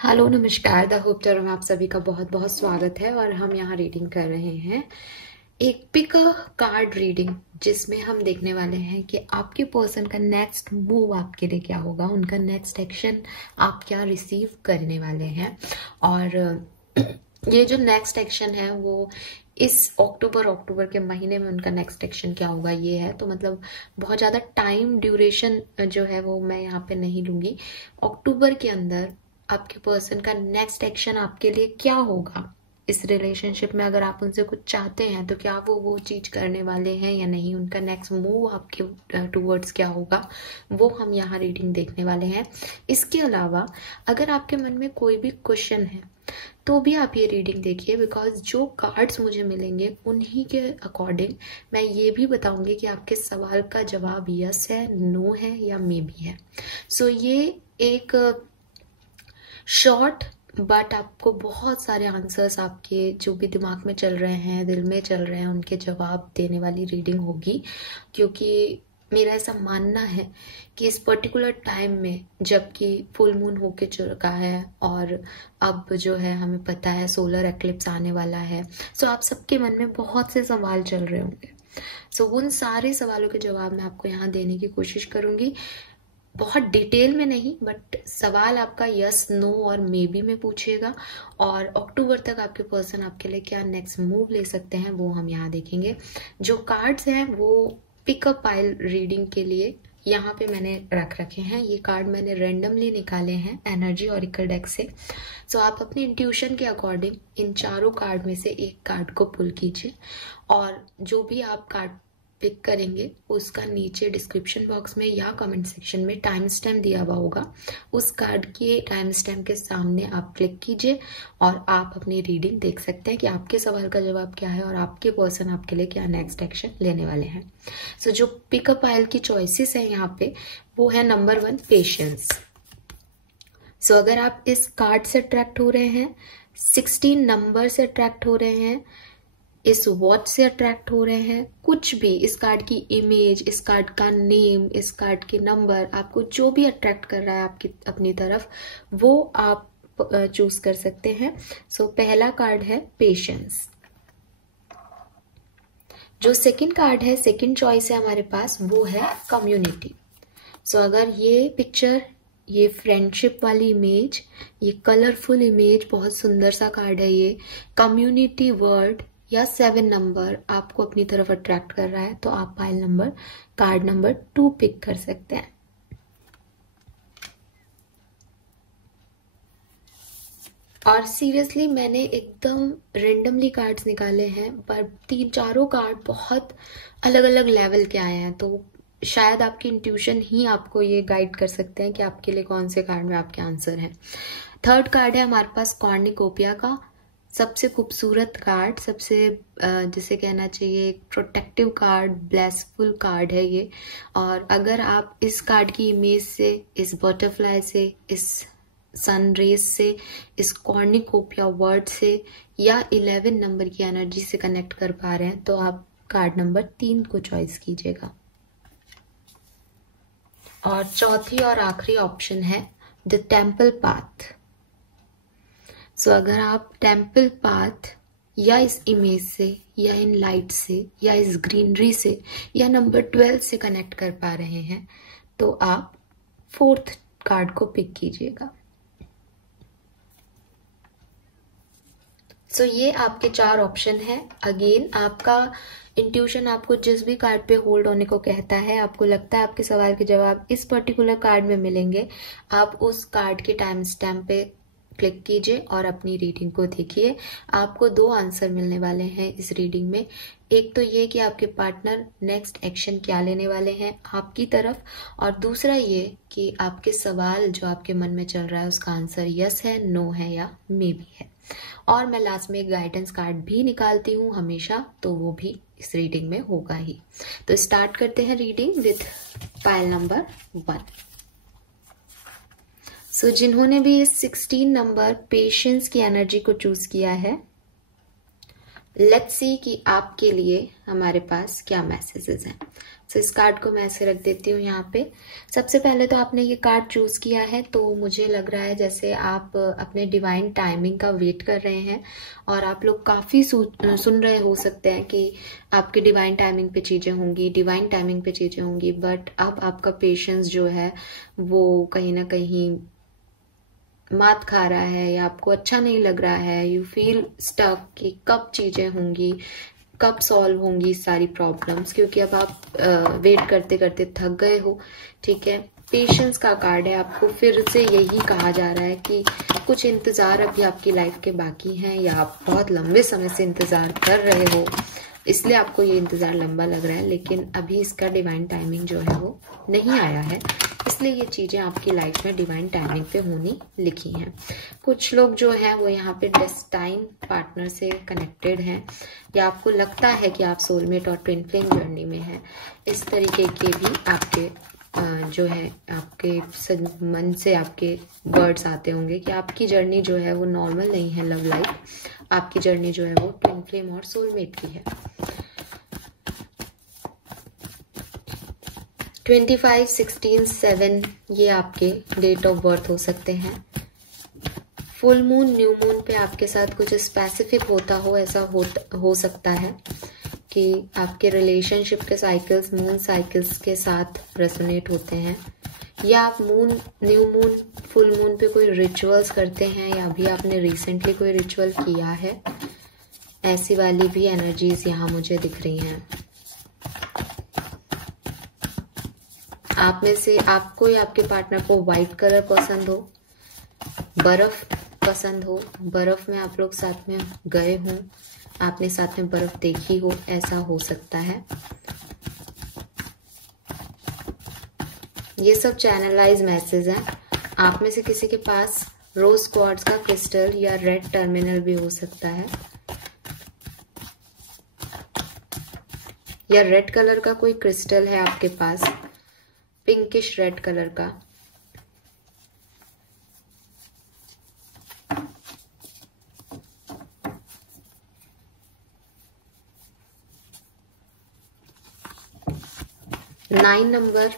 Hello नमस्कार the hope tarot में आप सभी का बहुत बहुत स्वागत है। और हम यहाँ रीडिंग कर रहे हैं एक पिक कार्ड रीडिंग, जिसमें हम देखने वाले हैं कि आपके पर्सन का नेक्स्ट मूव आपके लिए क्या होगा, उनका नेक्स्ट एक्शन आप क्या रिसीव करने वाले हैं। और ये जो नेक्स्ट एक्शन है वो इस अक्टूबर के महीने में उनका नेक्स्ट एक्शन क्या होगा ये है। तो मतलब बहुत ज़्यादा टाइम ड्यूरेशन जो है वो मैं यहाँ पे नहीं लूँगी। अक्टूबर के अंदर आपके पर्सन का नेक्स्ट एक्शन आपके लिए क्या होगा इस रिलेशनशिप में। अगर आप उनसे कुछ चाहते हैं तो क्या वो चीज करने वाले हैं या नहीं, उनका नेक्स्ट मूव आपके टूवर्ड्स क्या होगा, वो हम यहाँ रीडिंग देखने वाले हैं। इसके अलावा अगर आपके मन में कोई भी क्वेश्चन है तो भी आप ये रीडिंग देखिए, बिकॉज जो कार्ड्स मुझे मिलेंगे उन्हीं के अकॉर्डिंग मैं ये भी बताऊंगी कि आपके सवाल का जवाब यस है, नो है या मे बी है। सो ये एक शॉर्ट बट आपको बहुत सारे आंसर्स आपके जो भी दिमाग में चल रहे हैं, दिल में चल रहे हैं, उनके जवाब देने वाली रीडिंग होगी। क्योंकि मेरा ऐसा मानना है कि इस पर्टिकुलर टाइम में, जबकि फुल मून होके चुका है और अब जो है हमें पता है सोलर एक्लिप्स आने वाला है, सो आप सबके मन में बहुत से सवाल चल रहे होंगे। सो उन सारे सवालों के जवाब मैं आपको यहाँ देने की कोशिश करूंगी, बहुत डिटेल में नहीं, बट सवाल आपका यस, नो और मे बी में पूछेगा। और अक्टूबर तक आपके पर्सन आपके लिए क्या नेक्स्ट मूव ले सकते हैं वो हम यहाँ देखेंगे। जो कार्ड्स हैं वो पिकअप पाइल रीडिंग के लिए यहाँ पे मैंने रख रखे हैं। ये कार्ड मैंने रैंडमली निकाले हैं एनर्जी ऑरिकल डेक से। सो आप अपने इंट्यूशन के अकॉर्डिंग इन चारों कार्ड में से एक कार्ड को पुल कीजिए, और जो भी आप कार्ड पिक करेंगे उसका नीचे डिस्क्रिप्शन बॉक्स में या कमेंट सेक्शन में टाइम स्टैम्प दिया हुआ होगा। उस कार्ड के टाइम स्टैम्प के सामने आप क्लिक कीजिए और आप अपनी रीडिंग देख सकते हैं कि आपके सवाल का जवाब क्या है और आपके पर्सन आपके लिए क्या नेक्स्ट एक्शन लेने वाले हैं। सो जो पिकअप आयल की चॉइसेस है यहाँ पे वो है नंबर 1 पेशेंस। सो अगर आप इस कार्ड से अट्रैक्ट हो रहे हैं, 16 नंबर से अट्रैक्ट हो रहे हैं, इस वॉच से अट्रैक्ट हो रहे हैं, कुछ भी, इस कार्ड की इमेज, इस कार्ड का नेम, इस कार्ड के नंबर, आपको जो भी अट्रैक्ट कर रहा है आपकी अपनी तरफ, वो आप चूज कर सकते हैं। सो पहला कार्ड है पेशेंस। जो सेकंड कार्ड है, सेकंड चॉइस है हमारे पास, वो है कम्युनिटी। सो अगर ये पिक्चर, ये फ्रेंडशिप वाली इमेज, ये कलरफुल इमेज, बहुत सुंदर सा कार्ड है, ये कम्युनिटी वर्ड या 7 नंबर आपको अपनी तरफ अट्रैक्ट कर रहा है, तो आप pile number, card number 2 pick कर सकते हैं। और सीरियसली मैंने एकदम रेंडमली कार्ड्स निकाले हैं, पर 3-4 कार्ड बहुत अलग अलग लेवल के आए हैं, तो शायद आपकी इंट्यूशन ही आपको ये गाइड कर सकते हैं कि आपके लिए कौन से कार्ड में आपके आंसर हैं। थर्ड कार्ड है हमारे पास कॉर्निकोपिया का, सबसे खूबसूरत कार्ड, सबसे जिसे कहना चाहिए एक प्रोटेक्टिव कार्ड, ब्लेसफुल कार्ड है ये। और अगर आप इस कार्ड की इमेज से, इस बटरफ्लाई से, इस सन रेस से, इस कॉर्निकोपिया वर्ड से या 11 नंबर की एनर्जी से कनेक्ट कर पा रहे हैं तो आप कार्ड नंबर 3 को चॉइस कीजिएगा। और चौथी और आखिरी ऑप्शन है द टेम्पल पाथ। सो अगर आप टेम्पल पाथ या इस इमेज से या इन लाइट से या इस ग्रीनरी से या नंबर 12 से कनेक्ट कर पा रहे हैं तो आप 4th कार्ड को पिक कीजिएगा। सो ये आपके 4 ऑप्शन हैं। अगेन आपका इंट्यूशन आपको जिस भी कार्ड पे होल्ड होने को कहता है, आपको लगता है आपके सवाल के जवाब इस पर्टिकुलर कार्ड में मिलेंगे, आप उस कार्ड के टाइम स्टैम्प पे क्लिक कीजिए और अपनी रीडिंग को देखिए। आपको 2 आंसर मिलने वाले हैं इस रीडिंग में। एक तो ये कि आपके पार्टनर नेक्स्ट एक्शन क्या लेने वाले हैं आपकी तरफ, और दूसरा ये कि आपके सवाल जो आपके मन में चल रहा है उसका आंसर यस है, नो है या मे बी है। और मैं लास्ट में एक गाइडेंस कार्ड भी निकालती हूँ हमेशा, तो वो भी इस रीडिंग में होगा ही। तो स्टार्ट करते हैं रीडिंग विथ पाइल नंबर 1। सो जिन्होंने भी इस 16 नंबर पेशेंस की एनर्जी को चूज किया है, लेट्स सी कि आपके लिए हमारे पास क्या मैसेजेस हैं। तो इस कार्ड को मैं ऐसे रख देती हूँ यहाँ पे। सबसे पहले तो आपने ये कार्ड चूज किया है, तो मुझे लग रहा है जैसे आप अपने डिवाइन टाइमिंग का वेट कर रहे हैं और आप लोग काफी सुन रहे हो सकते हैं कि आपकी डिवाइन टाइमिंग पे चीजें होंगी, डिवाइन टाइमिंग पे चीजें होंगी, बट अब आपका पेशेंस जो है वो कहीं ना कहीं मात खा रहा है या आपको अच्छा नहीं लग रहा है। यू फील स्टक कि कब चीजें होंगी, कब सॉल्व होंगी सारी प्रॉब्लम्स, क्योंकि अब आप वेट करते करते थक गए हो। ठीक है, पेशेंस का कार्ड है। आपको फिर से यही कहा जा रहा है कि कुछ इंतजार अभी आपकी लाइफ के बाकी हैं, या आप बहुत लंबे समय से इंतजार कर रहे हो, इसलिए आपको ये इंतजार लंबा लग रहा है, लेकिन अभी इसका डिवाइन टाइमिंग जो है वो नहीं आया है, इसलिए ये चीजें आपकी लाइफ में डिवाइन टाइमिंग पे होनी लिखी हैं। कुछ लोग जो हैं वो यहाँ पे डेस्टाइन पार्टनर से कनेक्टेड हैं, या आपको लगता है कि आप सोलमेट और ट्विन फ्लेम जर्नी में हैं। इस तरीके के भी आपके जो है आपके मन से आपके वर्ड्स आते होंगे कि आपकी जर्नी जो है वो नॉर्मल नहीं है लव लाइफ, आपकी जर्नी जो है वो ट्विन फ्लेम और सोलमेट की है। 25, 16, 7 ये आपके डेट ऑफ बर्थ हो सकते हैं। फुल मून, न्यू मून पे आपके साथ कुछ स्पेसिफिक होता हो, ऐसा हो सकता है कि आपके रिलेशनशिप के साइकिल्स मून साइकिल्स के साथ रेजोनेट होते हैं, या आप moon, new moon, full moon पे कोई रिचुअल्स करते हैं, या अभी आपने रिसेंटली कोई रिचुअल किया है। ऐसी वाली भी एनर्जीज यहाँ मुझे दिख रही हैं। आप में से आपको या आपके पार्टनर को व्हाइट कलर पसंद हो, बर्फ पसंद हो, बर्फ में आप लोग साथ में गए हों, आपने साथ में बर्फ देखी हो, ऐसा हो सकता है। ये सब चैनलाइज मैसेज हैं। आप में से किसी के पास रोज क्वार्ट्ज का क्रिस्टल या रेड टर्मिनल भी हो सकता है, या रेड कलर का कोई क्रिस्टल है आपके पास, पिंकिश रेड कलर का। नाइन नंबर,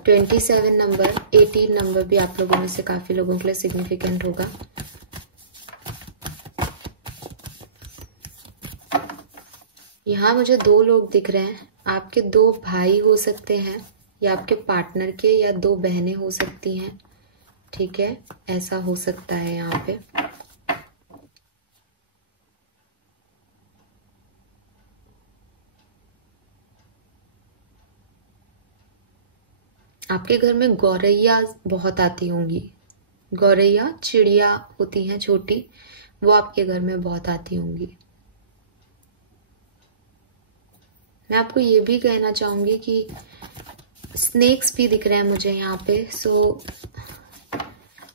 27 नंबर, 18 नंबर भी आप लोगों में से काफी लोगों के लिए सिग्निफिकेंट होगा। यहाँ मुझे 2 लोग दिख रहे हैं। आपके 2 भाई हो सकते हैं, या आपके पार्टनर के, या 2 बहनें हो सकती हैं। ठीक है, ऐसा हो सकता है यहाँ पे। आपके घर में गौरैया बहुत आती होंगी। गौरैया चिड़िया होती हैं छोटी, वो आपके घर में बहुत आती होंगी। मैं आपको ये भी कहना चाहूंगी कि स्नेक्स भी दिख रहे हैं मुझे यहाँ पे। सो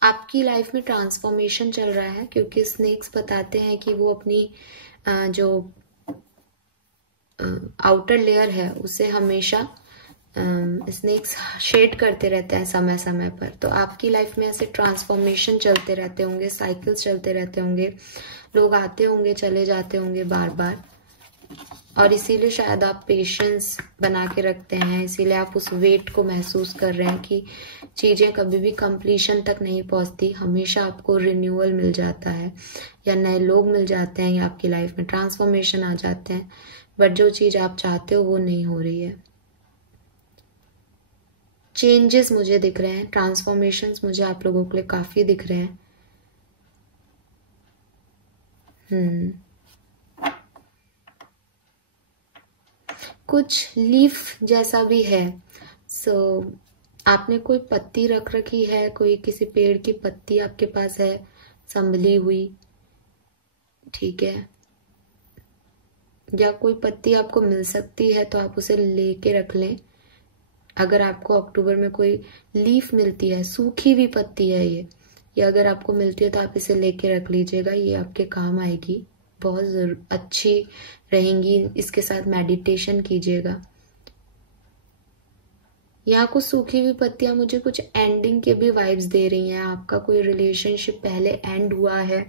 आपकी लाइफ में ट्रांसफॉर्मेशन चल रहा है, क्योंकि स्नेक्स बताते हैं कि वो अपनी जो आउटर लेयर है उसे हमेशा स्नेक्स शेड करते रहते हैं समय समय पर। तो आपकी लाइफ में ऐसे ट्रांसफॉर्मेशन चलते रहते होंगे, साइकिल्स चलते रहते होंगे, लोग आते होंगे चले जाते होंगे बार बार, और इसीलिए शायद आप पेशेंस बना के रखते हैं, इसीलिए आप उस वेट को महसूस कर रहे हैं कि चीजें कभी भी कंप्लीशन तक नहीं पहुंचती, हमेशा आपको रिन्यूअल मिल जाता है, या नए लोग मिल जाते हैं, या आपकी लाइफ में ट्रांसफॉर्मेशन आ जाते हैं, बट जो चीज आप चाहते हो वो नहीं हो रही है। चेंजेस मुझे दिख रहे हैं, ट्रांसफॉर्मेशंस मुझे आप लोगों के लिए काफी दिख रहे हैं। कुछ लीफ जैसा भी है। सो आपने कोई पत्ती रख रखी है, कोई किसी पेड़ की पत्ती आपके पास है संभली हुई, ठीक है, या कोई पत्ती आपको मिल सकती है तो आप उसे लेके रख लें। अगर आपको अक्टूबर में कोई लीफ मिलती है, सूखी हुई पत्ती है ये अगर आपको मिलती है तो आप इसे लेके रख लीजिएगा, ये आपके काम आएगी, बहुत अच्छी रहेंगी। इसके साथ मेडिटेशन कीजिएगा। यहाँ कुछ सूखी हुई पत्तियां मुझे कुछ एंडिंग के भी वाइब्स दे रही हैं। आपका कोई रिलेशनशिप पहले एंड हुआ है,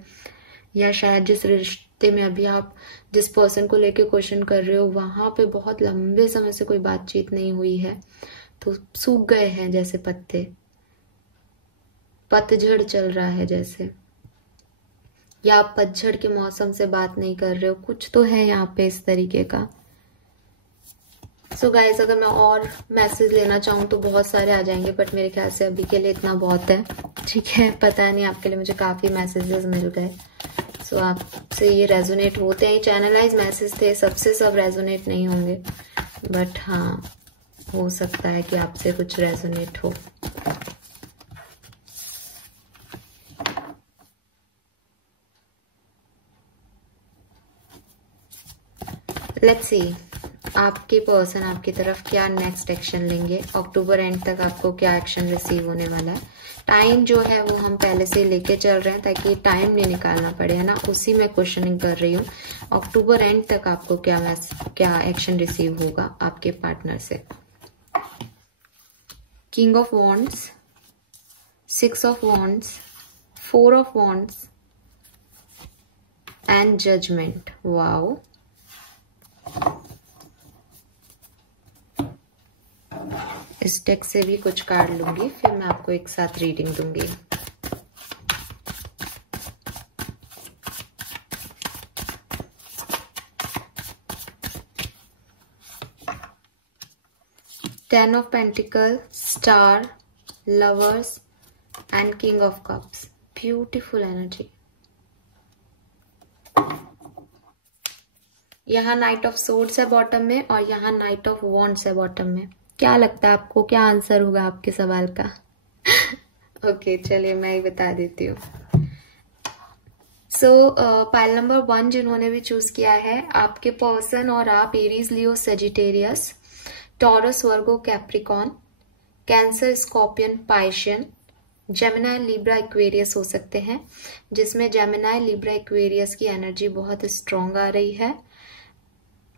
या शायद जिस रिश्ते में अभी आप जिस पर्सन को लेके क्वेश्चन कर रहे हो वहां पे बहुत लंबे समय से कोई बातचीत नहीं हुई है, तो सूख गए हैं जैसे पत्ते, पतझड़ चल रहा है जैसे, या आप पतझड़ के मौसम से बात नहीं कर रहे हो, कुछ तो है यहाँ पे इस तरीके का। सो गाइस, अगर मैं और मैसेज लेना चाहूँ तो बहुत सारे आ जाएंगे, बट मेरे ख्याल से अभी के लिए इतना बहुत है। ठीक है, पता नहीं आपके लिए मुझे काफी मैसेजेस मिल गए। सो आपसे ये रेजोनेट होते हैं, चैनलाइज मैसेज थे, सबसे सब रेजोनेट नहीं होंगे, बट हाँ हो सकता है कि आपसे कुछ रेजोनेट हो। लेट्स सी आपके पर्सन आपकी तरफ क्या नेक्स्ट एक्शन लेंगे, अक्टूबर एंड तक आपको क्या एक्शन रिसीव होने वाला है। टाइम जो है वो हम पहले से लेके चल रहे हैं ताकि टाइम नहीं निकालना पड़े, है ना, उसी में क्वेश्चनिंग कर रही हूँ। अक्टूबर एंड तक आपको क्या एक्शन रिसीव होगा आपके पार्टनर से। King of wands, 6 of wands, 4 of wands and judgement. Wow, इस टेक से भी कुछ कार्ड लूंगी, फिर मैं आपको एक साथ रीडिंग दूंगी। Ten of pentacle, star, lovers and king of cups. Beautiful energy. यहाँ नाइट ऑफ सोर्ड्स है बॉटम में और यहाँ नाइट ऑफ वॉन्ड्स है बॉटम में। क्या लगता है आपको, क्या आंसर होगा आपके सवाल का? ओके, चलिए मैं ही बता देती हूँ। सो पाइल नंबर 1 जिन्होंने भी चूज किया है, आपके पर्सन और आप Aries, Leo, Sagittarius, Taurus, Virgo, Capricorn, Cancer, Scorpion, Piscean, Gemini, Libra, Aquarius हो सकते हैं, जिसमें जेमिनाई, लिब्रा, एक्वेरियस की एनर्जी बहुत स्ट्रांग आ रही है,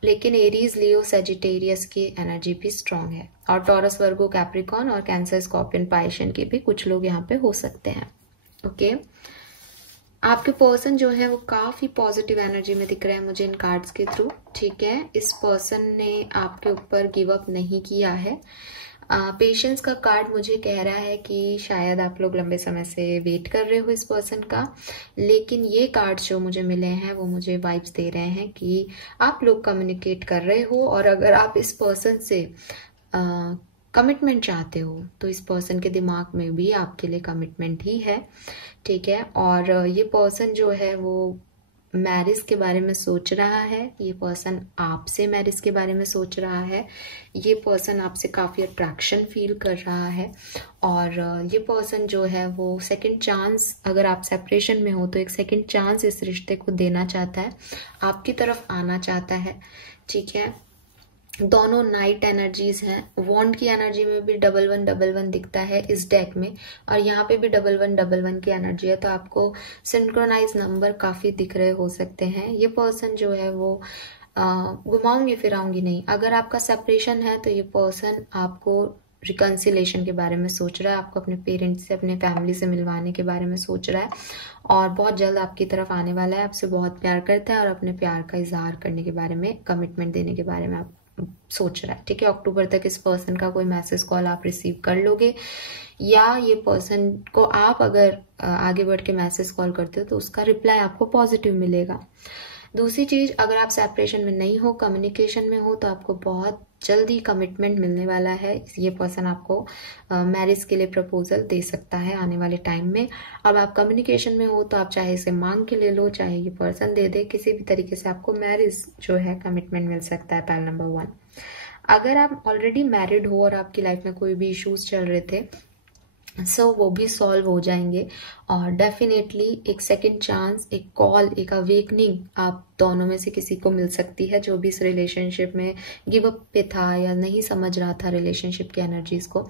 लेकिन एरीज, लियो, सेजिटेरियस की एनर्जी भी स्ट्रांग है, और टॉरस, वर्गो, कैप्रिकॉन और कैंसर, स्कॉर्पियन, पाइशियन के भी कुछ लोग यहाँ पे हो सकते हैं। ओके, आपके पर्सन जो है वो काफी पॉजिटिव एनर्जी में दिख रहे हैं मुझे इन कार्ड्स के थ्रू। ठीक है, इस पर्सन ने आपके ऊपर गिव अप नहीं किया है। पेशेंस का कार्ड मुझे कह रहा है कि शायद आप लोग लंबे समय से वेट कर रहे हो इस पर्सन का, लेकिन ये कार्ड्स जो मुझे मिले हैं वो मुझे वाइब्स दे रहे हैं कि आप लोग कम्युनिकेट कर रहे हो, और अगर आप इस पर्सन से कमिटमेंट चाहते हो तो इस पर्सन के दिमाग में भी आपके लिए कमिटमेंट ही है। ठीक है, और ये पर्सन जो है वो मैरिज के बारे में सोच रहा है, ये पर्सन आपसे मैरिज के बारे में सोच रहा है, ये पर्सन आपसे काफ़ी अट्रैक्शन फील कर रहा है, और ये पर्सन जो है वो सेकंड चांस, अगर आप सेपरेशन में हो तो एक सेकंड चांस इस रिश्ते को देना चाहता है, आपकी तरफ आना चाहता है। ठीक है, दोनों नाइट एनर्जीज हैं। वॉन्ड की एनर्जी में भी 1111 दिखता है इस डेक में, और यहाँ पे भी 1111 की एनर्जी है, तो आपको सिंक्रोनाइज नंबर काफी दिख रहे हो सकते हैं। ये पर्सन जो है वो घुमाऊंगी फिराऊंगी नहीं। अगर आपका सेपरेशन है तो ये पर्सन आपको रिकन्सिलेशन के बारे में सोच रहा है, आपको अपने पेरेंट्स से, अपने फैमिली से मिलवाने के बारे में सोच रहा है, और बहुत जल्द आपकी तरफ आने वाला है, आपसे बहुत प्यार करता है और अपने प्यार का इजहार करने के बारे में, कमिटमेंट देने के बारे में आप सोच रहा है। ठीक है, अक्टूबर तक इस पर्सन का कोई मैसेज कॉल आप रिसीव कर लोगे, या ये पर्सन को आप अगर आगे बढ़ के मैसेज कॉल करते हो तो उसका रिप्लाई आपको पॉजिटिव मिलेगा। दूसरी चीज, अगर आप सेपरेशन में नहीं हो, कम्युनिकेशन में हो, तो आपको बहुत जल्दी कमिटमेंट मिलने वाला है। ये पर्सन आपको मैरिज के लिए प्रपोजल दे सकता है आने वाले टाइम में। अब आप कम्युनिकेशन में हो तो आप चाहे इसे मांग के ले लो, चाहे ये पर्सन दे दे, किसी भी तरीके से आपको मैरिज जो है कमिटमेंट मिल सकता है। पैल नंबर 1, अगर आप ऑलरेडी मैरिड हो और आपकी लाइफ में कोई भी इश्यूज चल रहे थे, वो भी सॉल्व हो जाएंगे, और डेफिनेटली एक सेकंड चांस, एक कॉल, एक अवेकनिंग आप दोनों में से किसी को मिल सकती है, जो भी इस रिलेशनशिप में गिव अप पे था या नहीं समझ रहा था रिलेशनशिप की एनर्जीज को।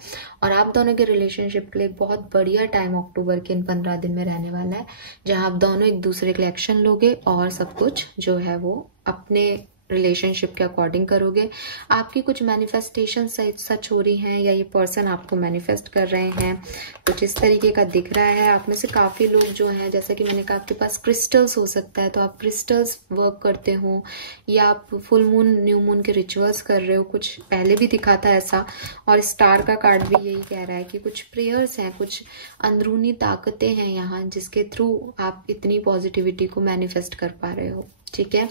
और आप दोनों के रिलेशनशिप के लिए बहुत बढ़िया टाइम अक्टूबर के इन 15 दिन में रहने वाला है, जहां आप दोनों एक दूसरे के लिए एक्शन लोगे और सब कुछ जो है वो अपने रिलेशनशिप के अकॉर्डिंग करोगे। आपकी कुछ मैनिफेस्टेशन सच हो रही हैं या ये पर्सन आपको मैनिफेस्ट कर रहे हैं, कुछ इस तरीके का दिख रहा है। आप में से काफ़ी लोग जो हैं, जैसा कि मैंने कहा, आपके पास क्रिस्टल्स हो सकता है, तो आप क्रिस्टल्स वर्क करते हो या आप फुल मून न्यू मून के रिचुअल्स कर रहे हो, कुछ पहले भी दिखा था ऐसा। और स्टार का कार्ड भी यही कह रहा है कि कुछ प्रेयर्स हैं, कुछ अंदरूनी ताकतें हैं यहाँ, जिसके थ्रू आप इतनी पॉजिटिविटी को मैनिफेस्ट कर पा रहे हो। ठीक है,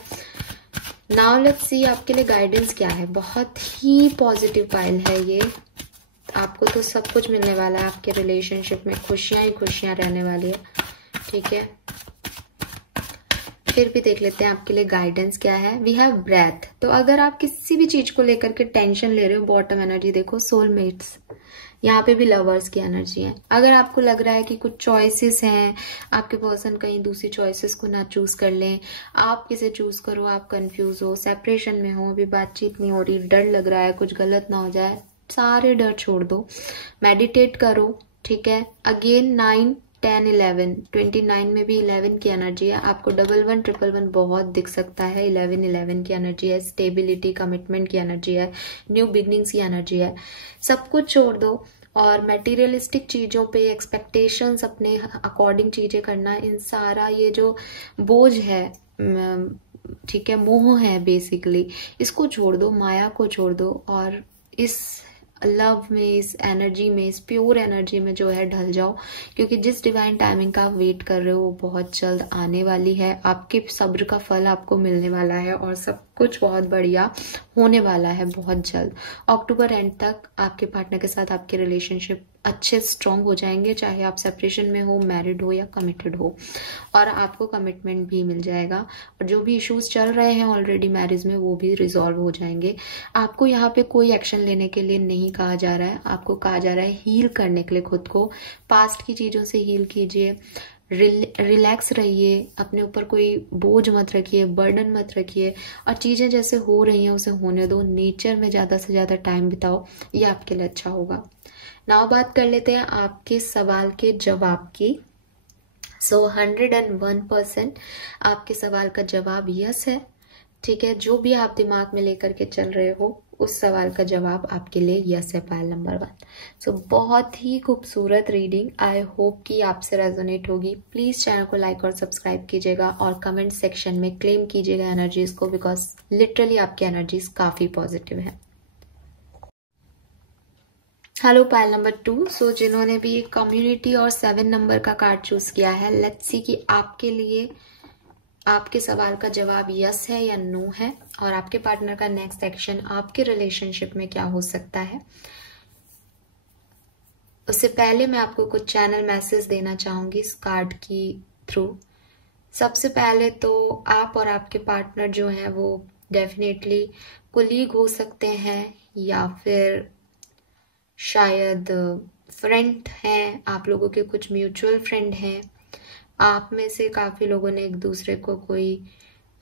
नाउ लेट्स सी आपके लिए गाइडेंस क्या है। बहुत ही पॉजिटिव पाइल है ये। आपको तो सब कुछ मिलने वाला है, आपके रिलेशनशिप में खुशियां ही खुशियां रहने वाली है। ठीक है, फिर भी देख लेते हैं आपके लिए गाइडेंस क्या है। We have breath. तो अगर आप किसी भी चीज को लेकर के टेंशन ले रहे हो, बॉटम एनर्जी देखो, सोलमेट्स, यहाँ पे भी लवर्स की एनर्जी है। अगर आपको लग रहा है कि कुछ चॉइसेस हैं, आपके पर्सन कहीं दूसरी चॉइसेस को ना चूज कर लें, आप किसे चूज करो, आप कंफ्यूज हो, सेपरेशन में हो, अभी बातचीत नहीं हो रही, डर लग रहा है कुछ गलत ना हो जाए, सारे डर छोड़ दो, मेडिटेट करो। ठीक है, अगेन 9, 10, 11, 29 में भी 11 की एनर्जी है। आपको 11, 111 बहुत दिख सकता है। 11 की एनर्जी है, स्टेबिलिटी, कमिटमेंट की एनर्जी है, न्यू बिगनिंग्स की एनर्जी है। सब कुछ छोड़ दो और मटेरियलिस्टिक चीजों पे एक्सपेक्टेशंस, अपने अकॉर्डिंग चीजें करना, इन सारा ये जो बोझ है, ठीक है, मोह है बेसिकली, इसको छोड़ दो, माया को छोड़ दो और इस लव में, इस एनर्जी में, इस प्योर एनर्जी में जो है ढल जाओ। क्योंकि जिस डिवाइन टाइमिंग का आप वेट कर रहे हो वो बहुत जल्द आने वाली है। आपके सब्र का फल आपको मिलने वाला है और सब कुछ बहुत बढ़िया होने वाला है बहुत जल्द। अक्टूबर एंड तक आपके पार्टनर के साथ आपके रिलेशनशिप अच्छे स्ट्रांग हो जाएंगे, चाहे आप सेपरेशन में हो, मैरिड हो या कमिटेड हो, और आपको कमिटमेंट भी मिल जाएगा। और जो भी इश्यूज चल रहे हैं ऑलरेडी मैरिज में, वो भी रिजॉल्व हो जाएंगे। आपको यहाँ पे कोई एक्शन लेने के लिए नहीं कहा जा रहा है, आपको कहा जा रहा है हील करने के लिए खुद को। पास्ट की चीजों से हील कीजिए, रिलैक्स रहिए, अपने ऊपर कोई बोझ मत रखिए, बर्डन मत रखिए, और चीजें जैसे हो रही हैं उसे होने दो। नेचर में ज्यादा से ज्यादा टाइम बिताओ, ये आपके लिए अच्छा होगा। नाउ बात कर लेते हैं आपके सवाल के जवाब की। 101% आपके सवाल का जवाब यस है। ठीक है, जो भी आप दिमाग में लेकर के चल रहे हो, उस सवाल का जवाब आपके लिए यस है, पायल नंबर 1। बहुत ही खूबसूरत रीडिंग, आई होप कि आपसे रेजोनेट होगी। प्लीज चैनल को लाइक और सब्सक्राइब कीजिएगा और कमेंट सेक्शन में क्लेम कीजिएगा एनर्जीज को, बिकॉज लिटरली आपकी एनर्जीज काफी पॉजिटिव है। Hello pile number 2। जिन्होंने भी कम्युनिटी और 7 नंबर का कार्ड चूज किया है, लेट्स सी कि आपके लिए आपके सवाल का जवाब यस है या नो है, और आपके पार्टनर का नेक्स्ट एक्शन आपके रिलेशनशिप में क्या हो सकता है। उससे पहले मैं आपको कुछ चैनल मैसेज देना चाहूंगी इस कार्ड की थ्रू। सबसे पहले तो आप और आपके पार्टनर जो है वो डेफिनेटली कोलीग हो सकते हैं या फिर शायद फ्रेंड हैं, आप लोगों के कुछ म्यूचुअल फ्रेंड हैं। आप में से काफी लोगों ने एक दूसरे को कोई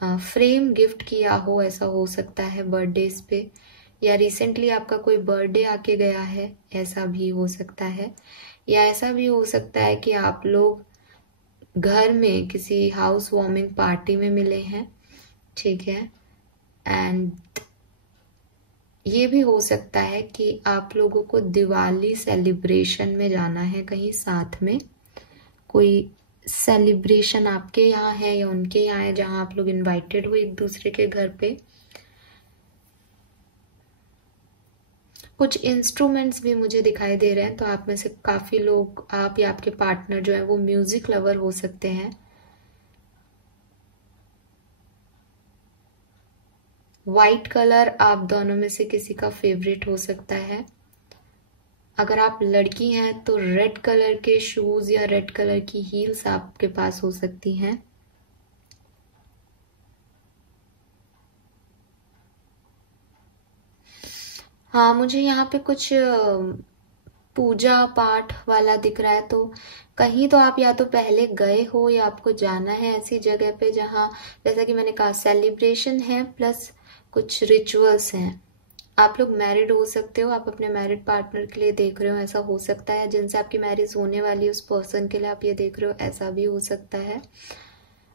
फ्रेम गिफ्ट किया हो, ऐसा हो सकता है बर्थडेज पे, या रिसेंटली आपका कोई बर्थडे आके गया है, ऐसा भी हो सकता है। या ऐसा भी हो सकता है कि आप लोग घर में किसी हाउस वार्मिंग पार्टी में मिले हैं। ठीक है, एंड ये भी हो सकता है कि आप लोगों को दिवाली सेलिब्रेशन में जाना है कहीं साथ में। कोई सेलिब्रेशन आपके यहाँ है या उनके यहाँ है, जहां आप लोग इनवाइटेड हो एक दूसरे के घर पे। कुछ इंस्ट्रूमेंट्स भी मुझे दिखाई दे रहे हैं, तो आप में से काफी लोग, आप या आपके पार्टनर जो है वो म्यूजिक लवर हो सकते हैं। व्हाइट कलर आप दोनों में से किसी का फेवरेट हो सकता है। अगर आप लड़की हैं तो रेड कलर के शूज या रेड कलर की हील्स आपके पास हो सकती हैं। हाँ, मुझे यहाँ पे कुछ पूजा पाठ वाला दिख रहा है, तो कहीं तो आप या तो पहले गए हो या आपको जाना है ऐसी जगह पे जहाँ, जैसा कि मैंने कहा, सेलिब्रेशन है प्लस कुछ रिचुअल्स हैं। आप लोग मैरिड हो सकते हो, आप अपने मैरिड पार्टनर के लिए देख रहे हो, ऐसा हो सकता है। जिनसे आपकी मैरिज होने वाली है उस पर्सन के लिए आप ये देख रहे हो, ऐसा भी हो सकता है।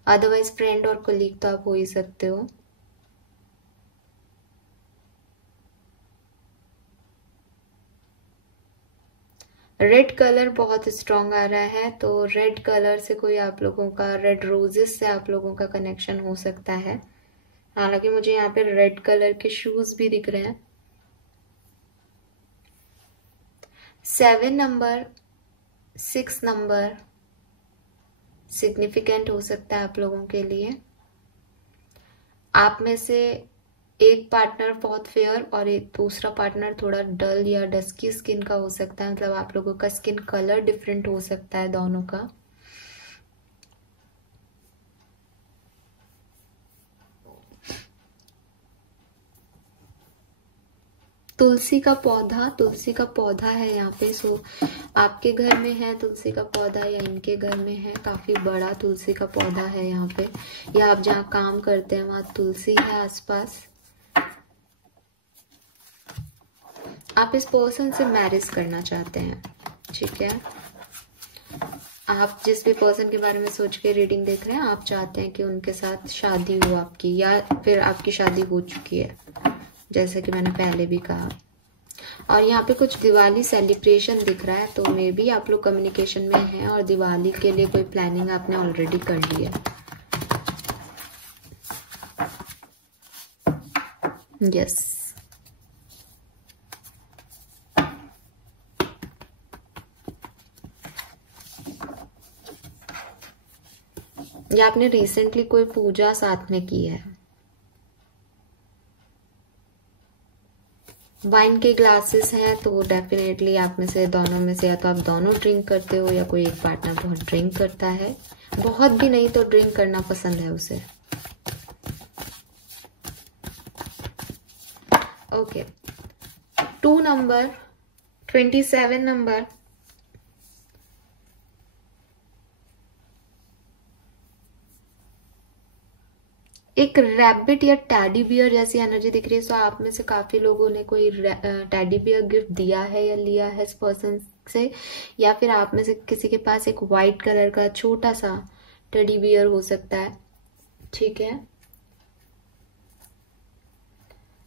अदरवाइज फ्रेंड और कोलीग तो आप हो ही सकते हो। रेड कलर बहुत स्ट्रांग आ रहा है, तो रेड कलर से कोई आप लोगों का, रेड रोजेस से आप लोगों का कनेक्शन हो सकता है। हालांकि मुझे यहाँ पे रेड कलर के शूज भी दिख रहे हैं। 7 नंबर, 6 नंबर सिग्निफिकेंट हो सकता है आप लोगों के लिए। आप में से एक पार्टनर बहुत फेयर और एक दूसरा पार्टनर थोड़ा डल या डस्की स्किन का हो सकता है। मतलब आप लोगों का स्किन कलर डिफरेंट हो सकता है दोनों का। तुलसी का पौधा है यहाँ पे। सो आपके घर में है तुलसी का पौधा या इनके घर में है, काफी बड़ा तुलसी का पौधा है यहाँ पे, या आप जहाँ काम करते हैं वहां तुलसी है आसपास। आप इस पर्सन से मैरिज करना चाहते हैं, ठीक है। आप जिस भी पर्सन के बारे में सोच के रीडिंग देख रहे हैं, आप चाहते हैं कि उनके साथ शादी हो आपकी, या फिर आपकी शादी हो चुकी है, जैसे कि मैंने पहले भी कहा। और यहाँ पे कुछ दिवाली सेलिब्रेशन दिख रहा है, तो मे बी आप लोग कम्युनिकेशन में हैं और दिवाली के लिए कोई प्लानिंग आपने ऑलरेडी कर ली है। यस, या आपने रिसेंटली कोई पूजा साथ में की है। वाइन के ग्लासेस हैं, तो डेफिनेटली आप में से, दोनों में से, या तो आप दोनों ड्रिंक करते हो या कोई एक पार्टनर बहुत ड्रिंक करता है। बहुत भी नहीं तो ड्रिंक करना पसंद है उसे। ओके, 2 नंबर, 27 नंबर, एक रैबिट या टैडी बियर जैसी एनर्जी दिख रही है। सो आप में से काफी लोगों ने कोई टैडी बियर गिफ्ट दिया है या लिया है इस पर्सन से, या फिर आप में से किसी के पास एक वाइट कलर का छोटा सा टेडी बियर हो सकता है, ठीक है।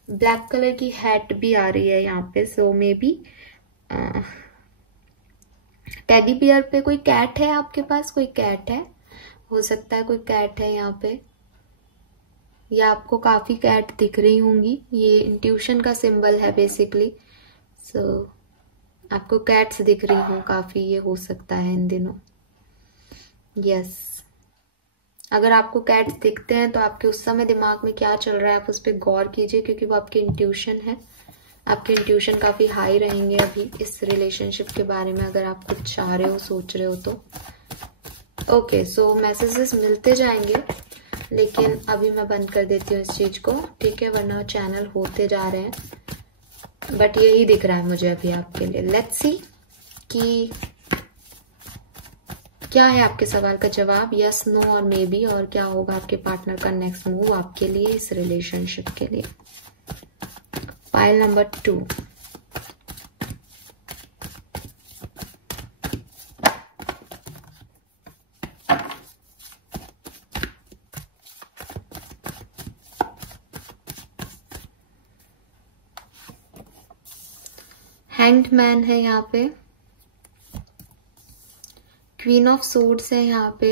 ब्लैक कलर की हैट भी आ रही है यहाँ पे। सो मे बी टेडी बियर पे कोई कैट है, आपके पास कोई कैट है, हो सकता है कोई कैट है यहाँ पे, या आपको काफी कैट दिख रही होंगी। ये इंट्यूशन का सिंबल है बेसिकली। सो आपको कैट्स दिख रही हो काफी, ये हो सकता है इन दिनों। यस, अगर आपको कैट्स दिखते हैं तो आपके उस समय दिमाग में क्या चल रहा है आप उस पर गौर कीजिए, क्योंकि वो आपकी इंट्यूशन है। आपके इंट्यूशन काफी हाई रहेंगे अभी इस रिलेशनशिप के बारे में, अगर आप कुछ चाह रहे हो, सोच रहे हो तो। ओके, सो मैसेजेस मिलते जाएंगे, लेकिन अभी मैं बंद कर देती हूँ इस चीज को, ठीक है, वरना चैनल होते जा रहे हैं। बट यही दिख रहा है मुझे अभी आपके लिए। लेट्स सी कि क्या है आपके सवाल का जवाब, यस, नो और मे बी, और क्या होगा आपके पार्टनर का नेक्स्ट मूव आपके लिए इस रिलेशनशिप के लिए। पाइल नंबर 2, हैंग्ड मैन है यहाँ पे, क्वीन ऑफ सोर्ड्स है यहाँ पे,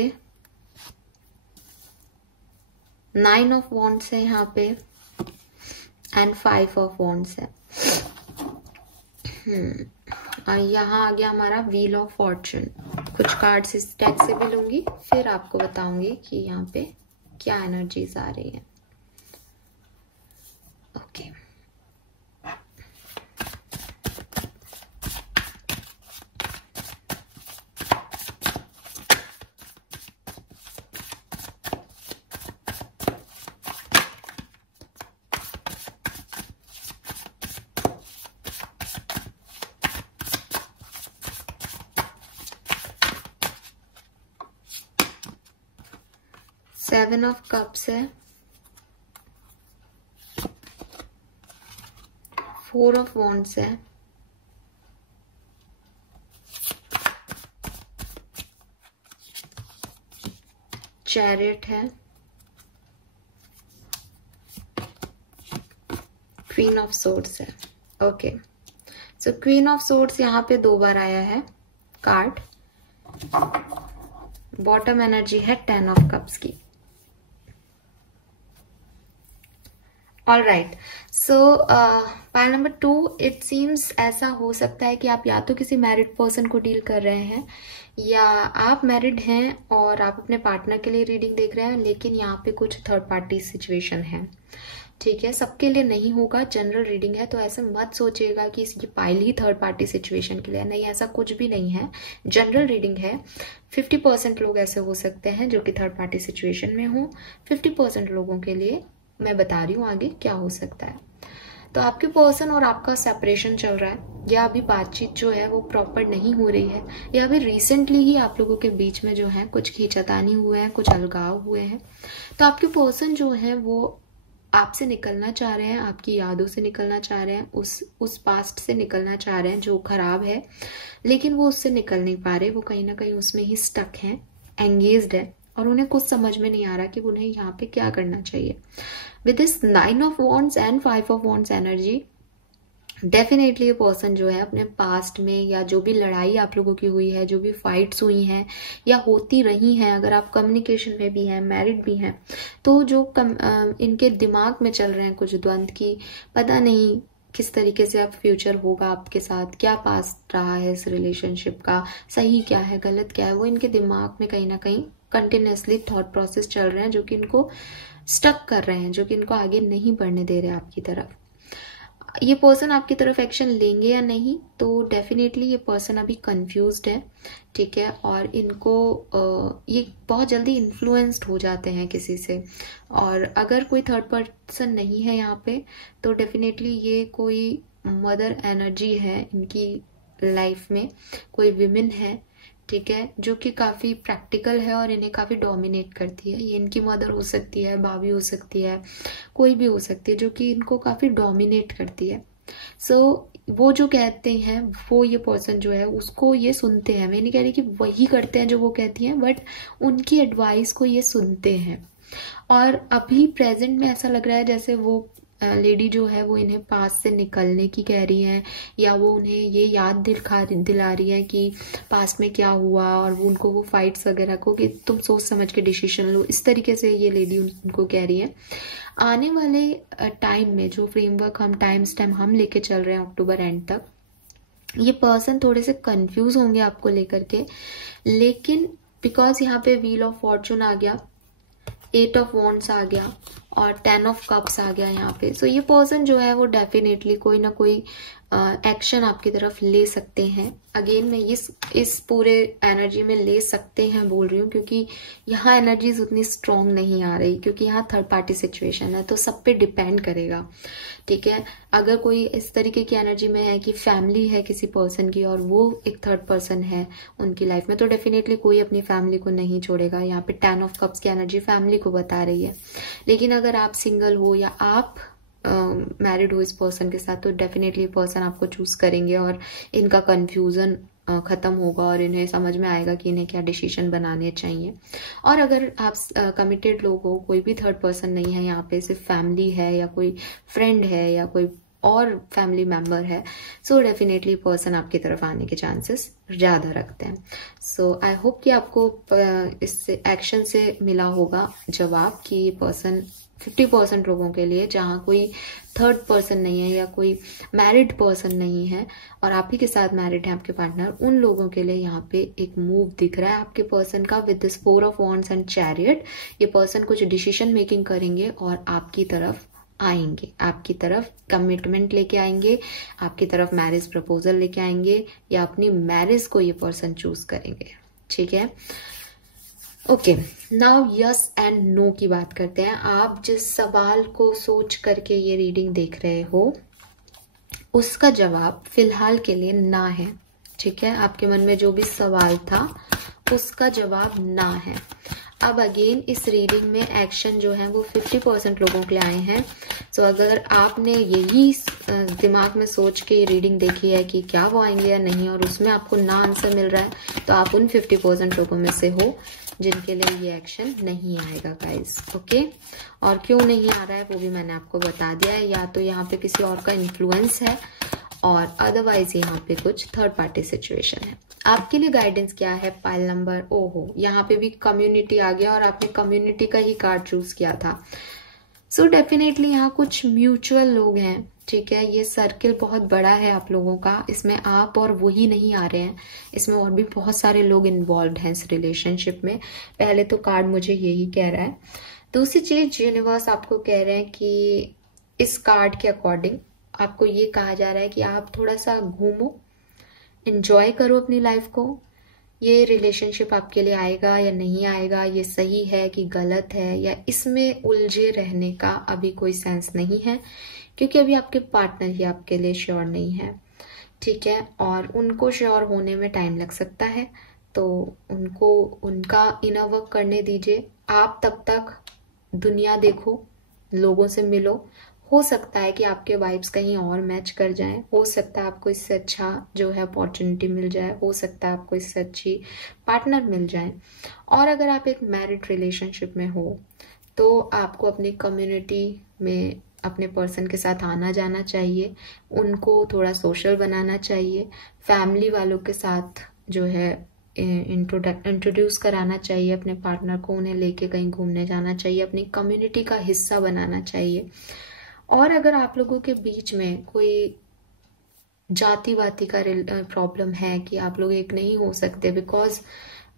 9 ऑफ वॉन्ड्स है यहाँ पे, एंड 5 ऑफ वॉन्ड्स है। यहाँ आ गया हमारा व्हील ऑफ फॉर्चून। कुछ कार्ड्स इस डेक से भी लूंगी, फिर आपको बताऊंगी कि यहाँ पे क्या एनर्जीज आ रही है। ओके, सेवन ऑफ कप्स है, 4 ऑफ वॉन्ड्स है, चैरियट है, क्वीन ऑफ सोर्ड्स है। Okay, so queen of swords यहाँ पे 2 बार आया है कार्ड। बॉटम एनर्जी है 10 ऑफ कप्स की। All right, so pile number 2, it seems ऐसा हो सकता है कि आप या तो किसी मैरिड पर्सन को डील कर रहे हैं, या आप मैरिड हैं और आप अपने पार्टनर के लिए रीडिंग देख रहे हैं, लेकिन यहाँ पे कुछ थर्ड पार्टी सिचुएशन है। ठीक है, सबके लिए नहीं होगा, जनरल रीडिंग है, तो ऐसे मत सोचिएगा कि ये पाइल ही थर्ड पार्टी सिचुएशन के लिए, नहीं, ऐसा कुछ भी नहीं है। जनरल रीडिंग है। 50% लोग ऐसे हो सकते हैं जो कि थर्ड पार्टी सिचुएशन में हो। 50% लोगों के लिए मैं बता रही हूँ आगे क्या हो सकता है। तो आपके पर्सन और आपका सेपरेशन चल रहा है, या अभी बातचीत जो है वो प्रॉपर नहीं हो रही है, या अभी रिसेंटली ही आप लोगों के बीच में जो है कुछ खींचातानी हुए हैं, कुछ अलगाव हुए हैं। तो आपके पर्सन जो है वो आपसे निकलना चाह रहे हैं, आपकी यादों से निकलना चाह रहे हैं, उस पास्ट से निकलना चाह रहे हैं जो खराब है, लेकिन वो उससे निकल नहीं पा रहे। वो कहीं ना कहीं उसमें ही स्टक हैं, एंगेज्ड है, और उन्हें कुछ समझ में नहीं आ रहा कि उन्हें यहाँ पे क्या करना चाहिए। With this 9 of wands and 5 of wands energy, definitely ये पर्सन जो है अपने पास्ट में, या जो भी लड़ाई आप लोगों की हुई है, जो भी फाइट्स हुई हैं या होती रही हैं, अगर आप कम्युनिकेशन में भी हैं, मैरिड भी हैं, तो जो इनके दिमाग में चल रहे हैं कुछ द्वंद्व की, पता नहीं किस तरीके से अब फ्यूचर होगा आपके साथ, क्या पास्ट रहा है इस रिलेशनशिप का, सही क्या है गलत क्या है, वो इनके दिमाग में कहीं ना कहीं कंटिन्यूसली थॉट प्रोसेस चल रहे हैं, जो कि इनको स्टक कर रहे हैं, जो कि इनको आगे नहीं बढ़ने दे रहे आपकी तरफ। ये पर्सन आपकी तरफ एक्शन लेंगे या नहीं, तो डेफिनेटली ये पर्सन अभी कंफ्यूज्ड है। ठीक है, और इनको ये बहुत जल्दी इन्फ्लुएंस्ड हो जाते हैं किसी से, और अगर कोई थर्ड पर्सन नहीं है यहाँ पे, तो डेफिनेटली ये कोई मदर एनर्जी है इनकी लाइफ में, कोई विमेन है, ठीक है, जो कि काफ़ी प्रैक्टिकल है और इन्हें काफ़ी डोमिनेट करती है। ये इनकी मदर हो सकती है, भाभी हो सकती है, कोई भी हो सकती है, जो कि इनको काफ़ी डोमिनेट करती है। सो वो जो कहते हैं वो ये पर्सन जो है उसको ये सुनते हैं। मैं नहीं कह रही कि वही करते हैं जो वो कहती हैं, बट उनकी एडवाइस को ये सुनते हैं। और अभी प्रेजेंट में ऐसा लग रहा है जैसे वो लेडी जो है वो इन्हें पास से निकलने की कह रही है, या वो उन्हें ये याद दिला रही है कि पास्ट में क्या हुआ, और वो उनको वो फाइट्स वगैरह को कि तुम सोच समझ के डिसीजन लो, इस तरीके से ये लेडी उनको कह रही है। आने वाले टाइम में जो फ्रेमवर्क हम टाइम स्टैम्प हम लेके चल रहे हैं अक्टूबर एंड तक, ये पर्सन थोड़े से कंफ्यूज होंगे आपको लेकर के, लेकिन बिकॉज यहाँ पे व्हील ऑफ फॉर्चून आ गया, 8 ऑफ वॉन्ड्स आ गया, और 10 ऑफ कप्स आ गया यहाँ पे। सो ये पर्सन जो है वो डेफिनेटली कोई ना कोई एक्शन आपकी तरफ ले सकते हैं। अगेन मैं इस पूरे एनर्जी में ले सकते हैं बोल रही हूँ, क्योंकि यहाँ एनर्जीज उतनी स्ट्रांग नहीं आ रही, क्योंकि यहाँ थर्ड पार्टी सिचुएशन है, तो सब पे डिपेंड करेगा। ठीक है, अगर कोई इस तरीके की एनर्जी में है कि फैमिली है किसी पर्सन की और वो एक थर्ड पर्सन है उनकी लाइफ में, तो डेफिनेटली कोई अपनी फैमिली को नहीं छोड़ेगा। यहाँ पे 10 ऑफ कप्स की एनर्जी फैमिली को बता रही है। लेकिन अगर आप सिंगल हो या आप मैरिड हो इस पर्सन के साथ, तो डेफिनेटली पर्सन आपको चूज करेंगे, और इनका कंफ्यूजन खत्म होगा और इन्हें समझ में आएगा कि इन्हें क्या डिसीजन बनाने चाहिए। और अगर आप कमिटेड लोग हो, कोई भी थर्ड पर्सन नहीं है यहाँ पे, सिर्फ फैमिली है या कोई फ्रेंड है या कोई और फैमिली मेंबर है, सो डेफिनेटली पर्सन आपकी तरफ आने के चांसेस ज़्यादा रखते हैं। सो आई होप कि आपको इस एक्शन से मिला होगा जवाब कि ये पर्सन 50% लोगों के लिए, जहाँ कोई थर्ड पर्सन नहीं है या कोई मैरिड पर्सन नहीं है और आप ही के साथ मैरिड है आपके पार्टनर, उन लोगों के लिए यहाँ पे एक मूव दिख रहा है आपके पर्सन का with this 4 of wands and chariot. ये पर्सन कुछ डिसीजन मेकिंग करेंगे और आपकी तरफ आएंगे, आपकी तरफ कमिटमेंट लेके आएंगे, आपकी तरफ मैरिज प्रपोजल लेके आएंगे, या अपनी मैरिज को ये पर्सन चूज करेंगे। ठीक है, okay, now yes and no की बात करते हैं। आप जिस सवाल को सोच करके ये रीडिंग देख रहे हो उसका जवाब फिलहाल के लिए ना है। ठीक है, आपके मन में जो भी सवाल था उसका जवाब ना है। अब अगेन इस रीडिंग में एक्शन जो है वो 50% लोगों के लिए आए हैं। सो अगर आपने यही दिमाग में सोच के रीडिंग देखी है कि क्या वो आएंगे या नहीं, और उसमें आपको ना आंसर मिल रहा है, तो आप उन 50% लोगों में से हो जिनके लिए ये एक्शन नहीं आएगा गाइस। ओके, और क्यों नहीं आ रहा है वो भी मैंने आपको बता दिया है। या तो यहाँ पे किसी और का इन्फ्लुएंस है, और अदरवाइज यहाँ पे कुछ थर्ड पार्टी सिचुएशन है। आपके लिए गाइडेंस क्या है पाइल नंबर, ओहो यहाँ पे भी कम्युनिटी आ गया और आपने कम्युनिटी का ही कार्ड चूज किया था। सो डेफिनेटली यहाँ कुछ म्यूचुअल लोग हैं, ठीक है। ये सर्किल बहुत बड़ा है आप लोगों का, इसमें आप और वही नहीं आ रहे हैं, इसमें और भी बहुत सारे लोग इन्वॉल्व हैं इस रिलेशनशिप में। पहले तो कार्ड मुझे यही कह रहा है। दूसरी चीज, यूनिवर्स आपको कह रहे हैं कि इस कार्ड के अकॉर्डिंग आपको ये कहा जा रहा है कि आप थोड़ा सा घूमो, एंजॉय करो अपनी लाइफ को। ये रिलेशनशिप आपके लिए आएगा या नहीं आएगा, ये सही है कि गलत है, या इसमें उलझे रहने का अभी कोई सेंस नहीं है, क्योंकि अभी आपके पार्टनर ही आपके लिए श्योर नहीं है, ठीक है। और उनको श्योर होने में टाइम लग सकता है, तो उनको उनका इनर वर्क करने दीजिए। आप तब तक दुनिया देखो, लोगों से मिलो। हो सकता है कि आपके वाइब्स कहीं और मैच कर जाएं, हो सकता है आपको इससे अच्छा जो है अपॉर्चुनिटी मिल जाए, हो सकता है आपको इससे अच्छी पार्टनर मिल जाए। और अगर आप एक मैरिड रिलेशनशिप में हो तो आपको अपनी कम्युनिटी में अपने पर्सन के साथ आना जाना चाहिए, उनको थोड़ा सोशल बनाना चाहिए, फैमिली वालों के साथ जो है इंट्रोड्यूस कराना चाहिए अपने पार्टनर को, उन्हें लेके कहीं घूमने जाना चाहिए, अपनी कम्युनिटी का हिस्सा बनाना चाहिए। और अगर आप लोगों के बीच में कोई जाति वाती का प्रॉब्लम है कि आप लोग एक नहीं हो सकते बिकॉज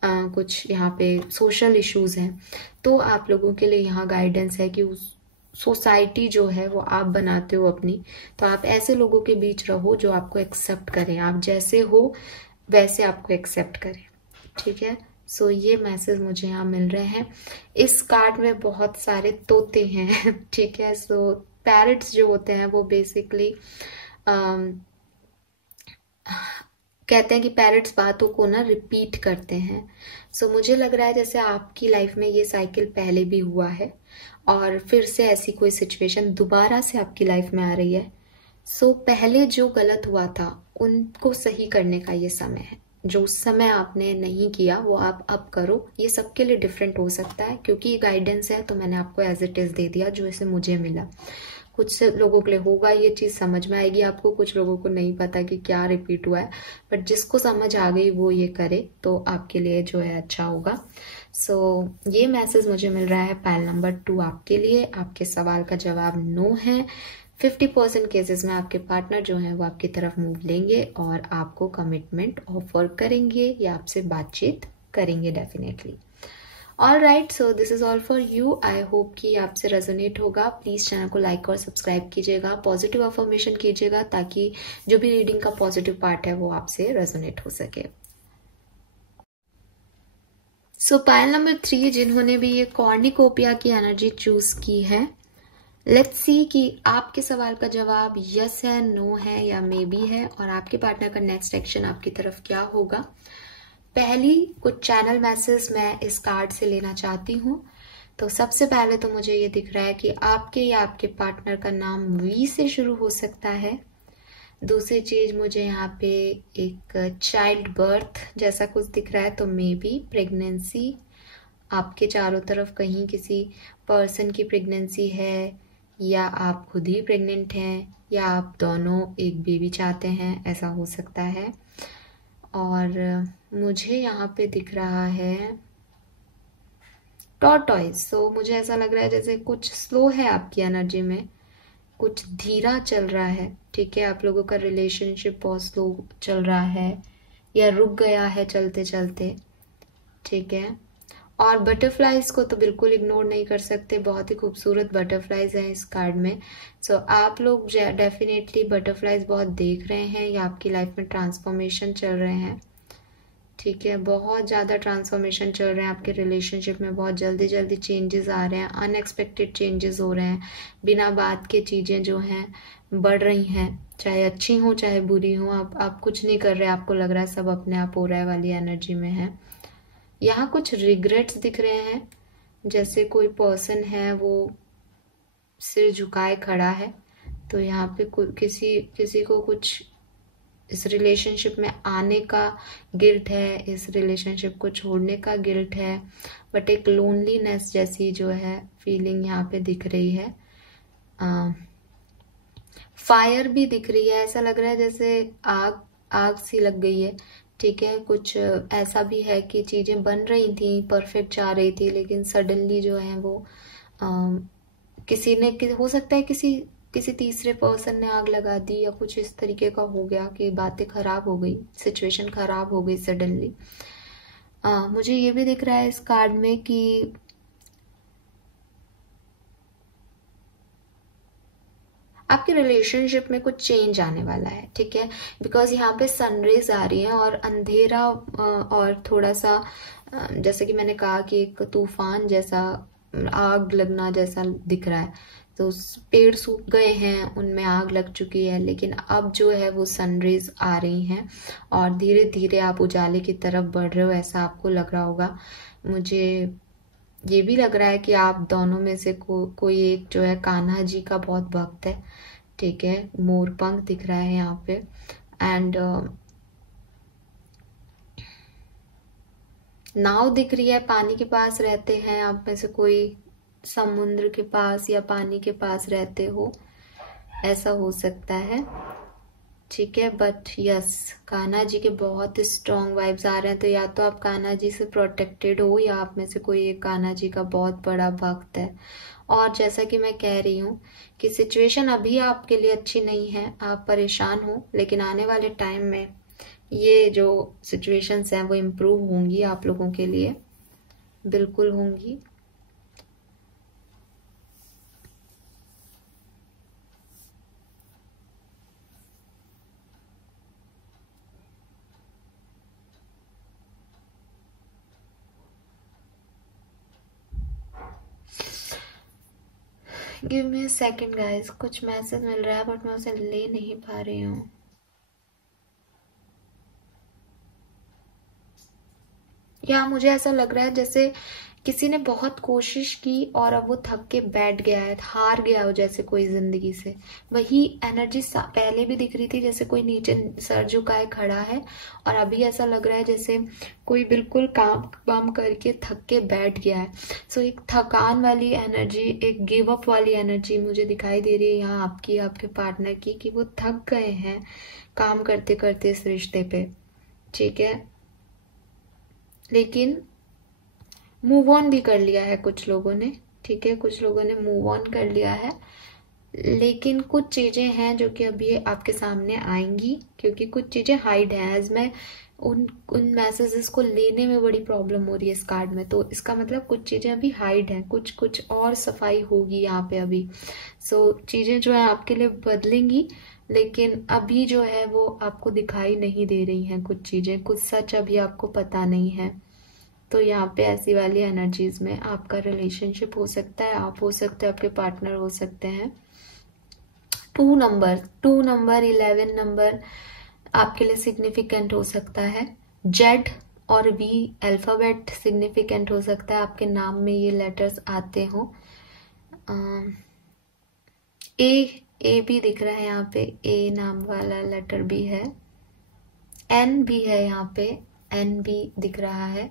कुछ यहाँ पे सोशल इश्यूज हैं, तो आप लोगों के लिए यहाँ गाइडेंस है कि उस सोसाइटी जो है वो आप बनाते हो अपनी, तो आप ऐसे लोगों के बीच रहो जो आपको एक्सेप्ट करें, आप जैसे हो वैसे आपको एक्सेप्ट करें, ठीक है। सो ये मैसेज मुझे यहाँ मिल रहे हैं। इस कार्ड में बहुत सारे तोते हैं, ठीक है। सो पैरट्स जो होते हैं वो बेसिकली कहते हैं कि पैरट्स बातों को ना रिपीट करते हैं। सो मुझे लग रहा है जैसे आपकी लाइफ में ये साइकिल पहले भी हुआ है और फिर से ऐसी कोई सिचुएशन दोबारा से आपकी लाइफ में आ रही है। सो पहले जो गलत हुआ था उनको सही करने का ये समय है। जो उस समय आपने नहीं किया वो आप अब करो। ये सबके लिए डिफरेंट हो सकता है, क्योंकि ये गाइडेंस है तो मैंने आपको एज इट इज दे दिया जो इसे मुझे मिला। कुछ लोगों के लिए होगा ये चीज समझ में आएगी आपको, कुछ लोगों को नहीं पता कि क्या रिपीट हुआ है, बट जिसको समझ आ गई वो ये करे तो आपके लिए जो है अच्छा होगा। सो ये मैसेज मुझे मिल रहा है पाइल नंबर 2 आपके लिए। आपके सवाल का जवाब नो है। 50% केसेस में आपके पार्टनर जो है वो आपकी तरफ मूव लेंगे और आपको कमिटमेंट ऑफर करेंगे या आपसे बातचीत करेंगे definitely. All right, so this is all for you. I hope कि आपसे रेजोनेट होगा। प्लीज चैनल को लाइक और सब्सक्राइब कीजिएगा, पॉजिटिव अफर्मेशन कीजिएगा, ताकि जो भी रीडिंग का पॉजिटिव पार्ट है वो आपसे रेजोनेट हो सके। सो पाइल नंबर 3 जिन्होंने भी ये कॉर्निकोपिया की एनर्जी चूज की है, लेट्स सी कि आपके सवाल का जवाब यस है, नो है या मे बी है, और आपके पार्टनर का नेक्स्ट एक्शन आपकी तरफ क्या होगा। पहली कुछ चैनल मैसेज मैं इस कार्ड से लेना चाहती हूँ। तो सबसे पहले तो मुझे ये दिख रहा है कि आपके या आपके पार्टनर का नाम वी से शुरू हो सकता है। दूसरी चीज मुझे यहाँ पे एक चाइल्ड बर्थ जैसा कुछ दिख रहा है, तो मे बी प्रेगनेंसी आपके चारों तरफ कहीं किसी पर्सन की प्रेगनेंसी है, या आप खुद ही प्रेग्नेंट हैं, या आप दोनों एक बेबी चाहते हैं, ऐसा हो सकता है। और मुझे यहाँ पे दिख रहा है टॉर्टॉइज। सो मुझे ऐसा लग रहा है जैसे कुछ स्लो है आपकी एनर्जी में, कुछ धीरा चल रहा है, ठीक है। आप लोगों का रिलेशनशिप बहुत स्लो चल रहा है या रुक गया है चलते चलते, ठीक है। और बटरफ्लाइज को तो बिल्कुल इग्नोर नहीं कर सकते, बहुत ही खूबसूरत बटरफ्लाइज हैं इस कार्ड में। सो आप लोग डेफिनेटली बटरफ्लाइज बहुत देख रहे हैं या आपकी लाइफ में ट्रांसफॉर्मेशन चल रहे हैं, ठीक है। बहुत ज़्यादा ट्रांसफॉर्मेशन चल रहे हैं आपके रिलेशनशिप में, बहुत जल्दी जल्दी चेंजेस आ रहे हैं, अनएक्सपेक्टेड चेंजेस हो रहे हैं, बिना बात के चीज़ें जो हैं बढ़ रही हैं, चाहे अच्छी हो चाहे बुरी हो। आप कुछ नहीं कर रहे, आपको लग रहा है सब अपने आप हो रहा है वाली एनर्जी में है। यहाँ कुछ रिग्रेट्स दिख रहे हैं, जैसे कोई पर्सन है वो सिर झुकाए खड़ा है, तो यहाँ पे किसी को कुछ इस रिलेशनशिप में आने का गिल्ट है, इस रिलेशनशिप को छोड़ने का गिल्ट है, बट एक लोनलीनेस जैसी जो है फीलिंग यहाँ पे दिख रही है। फायर भी दिख रही है, ऐसा लग रहा है जैसे आग आग सी लग गई है। ठीक है, कुछ ऐसा भी है कि चीजें बन रही थी, परफेक्ट जा रही थी, लेकिन सडनली जो है वो किसी ने हो सकता है किसी किसी तीसरे पर्सन ने आग लगा दी या कुछ इस तरीके का हो गया कि बातें खराब हो गई, सिचुएशन खराब हो गई सडनली। मुझे ये भी दिख रहा है इस कार्ड में कि आपके रिलेशनशिप में कुछ चेंज आने वाला है। ठीक है, बिकॉज यहाँ पे सनरेज आ रही है और अंधेरा और थोड़ा सा जैसे कि मैंने कहा कि एक तूफान जैसा, आग लगना जैसा दिख रहा है। तो पेड़ सूख गए हैं, उनमें आग लग चुकी है, लेकिन अब जो है वो सनरेज आ रही हैं और धीरे धीरे आप उजाले की तरफ बढ़ रहे हो, ऐसा आपको लग रहा होगा। मुझे ये भी लग रहा है कि आप दोनों में से कोई एक जो है कान्हा जी का बहुत भक्त है। ठीक है, मोर पंख दिख रहा है यहाँ पे। एंड नाव दिख रही है, पानी के पास रहते हैं आप में से कोई, समुद्र के पास या पानी के पास रहते हो, ऐसा हो सकता है। ठीक है, बट यस, कान्हा जी के बहुत स्ट्रॉन्ग वाइब्स आ रहे हैं। तो या तो आप कान्हा जी से प्रोटेक्टेड हो या आप में से कोई एक कान्हा जी का बहुत बड़ा भक्त है। और जैसा कि मैं कह रही हूँ कि सिचुएशन अभी आपके लिए अच्छी नहीं है, आप परेशान हो, लेकिन आने वाले टाइम में ये जो सिचुएशंस हैं वो इम्प्रूव होंगी आप लोगों के लिए, बिल्कुल होंगी। Give me a second guys, कुछ मैसेज मिल रहा है बट मैं उसे ले नहीं पा रही हूँ। या मुझे ऐसा लग रहा है जैसे किसी ने बहुत कोशिश की और अब वो थक के बैठ गया है, हार गया हो जैसे कोई जिंदगी से। वही एनर्जी पहले भी दिख रही थी, जैसे कोई नीचे सर झुकाए खड़ा है, और अभी ऐसा लग रहा है जैसे कोई बिल्कुल काम वाम करके थक के बैठ गया है। सो एक थकान वाली एनर्जी, एक गिव अप वाली एनर्जी मुझे दिखाई दे रही है यहाँ आपकी, आपके पार्टनर की, कि वो थक गए हैं काम करते करते इस रिश्ते पे। ठीक है, लेकिन मूव ऑन भी कर लिया है कुछ लोगों ने। ठीक है, कुछ लोगों ने मूव ऑन कर लिया है, लेकिन कुछ चीजें हैं जो कि अभी आपके सामने आएंगी, क्योंकि कुछ चीजें हाइड है। एज मैं उन मैसेजेस को लेने में बड़ी प्रॉब्लम हो रही है इस कार्ड में, तो इसका मतलब कुछ चीजें अभी हाइड हैं, कुछ कुछ और सफाई होगी यहाँ पे अभी। सो चीजें जो है आपके लिए बदलेंगी, लेकिन अभी जो है वो आपको दिखाई नहीं दे रही हैं कुछ चीजें, कुछ सच अभी आपको पता नहीं है। तो यहाँ पे ऐसी वाली एनर्जीज में आपका रिलेशनशिप हो सकता है, आप हो सकते हैं, आपके पार्टनर हो सकते हैं। 2 नंबर 11 नंबर आपके लिए सिग्निफिकेंट हो सकता है। जेड और वी अल्फाबेट सिग्निफिकेंट हो सकता है, आपके नाम में ये लेटर्स आते हो। ए भी दिख रहा है यहाँ पे, ए नाम वाला लेटर भी है। एन भी है यहाँ पे, एन भी दिख रहा है।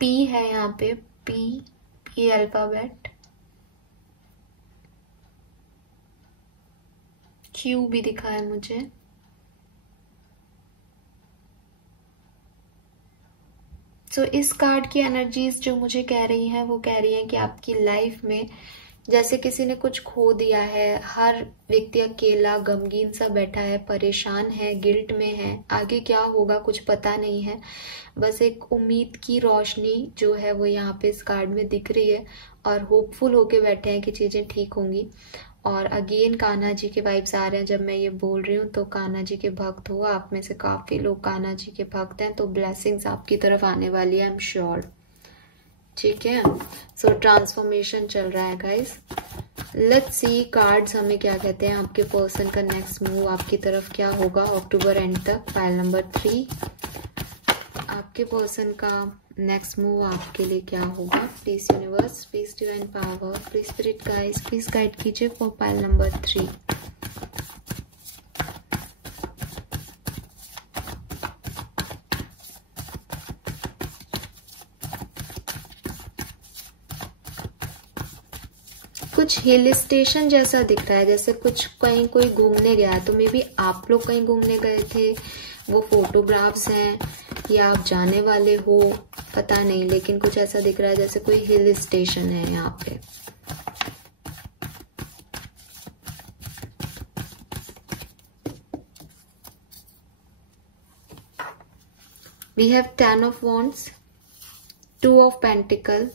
पी है यहाँ पे, पी अल्फाबेट। क्यू भी दिखा है मुझे। इस कार्ड की एनर्जीज जो मुझे कह रही हैं वो कह रही हैं कि आपकी लाइफ में जैसे किसी ने कुछ खो दिया है, हर व्यक्ति अकेला गमगीन सा बैठा है, परेशान है, गिल्ट में है, आगे क्या होगा कुछ पता नहीं है। बस एक उम्मीद की रोशनी जो है वो यहाँ पे इस कार्ड में दिख रही है और होपफुल होके बैठे हैं कि चीजें ठीक होंगी। और अगेन कान्हा जी के वाइब्स आ रहे हैं जब मैं ये बोल रही हूँ, तो कान्हा जी के भक्त हो, आप में से काफी लोग कान्हा जी के भक्त हैं, तो ब्लेसिंग्स आपकी तरफ आने वाली है, आई एम श्योर। ठीक है, ट्रांसफॉर्मेशन चल रहा है गाइस। लेट्स सी कार्ड्स हमें क्या कहते हैं, आपके पर्सन का नेक्स्ट मूव आपकी तरफ क्या होगा अक्टूबर एंड तक। पाइल नंबर 3, आपके पर्सन का नेक्स्ट मूव आपके लिए क्या होगा। Please universe, please divine power, please spirit guys, please guide कीजिए फॉर पाइल नंबर 3। कुछ हिल स्टेशन जैसा दिख रहा है, जैसे कुछ कहीं कोई घूमने गया है। तो मे बी आप लोग कहीं घूमने गए थे, वो फोटोग्राफ्स हैं या आप जाने वाले हो, पता नहीं, लेकिन कुछ ऐसा दिख रहा है जैसे कोई हिल स्टेशन है यहाँ पे। We have 10 of Wands, 2 of Pentacles,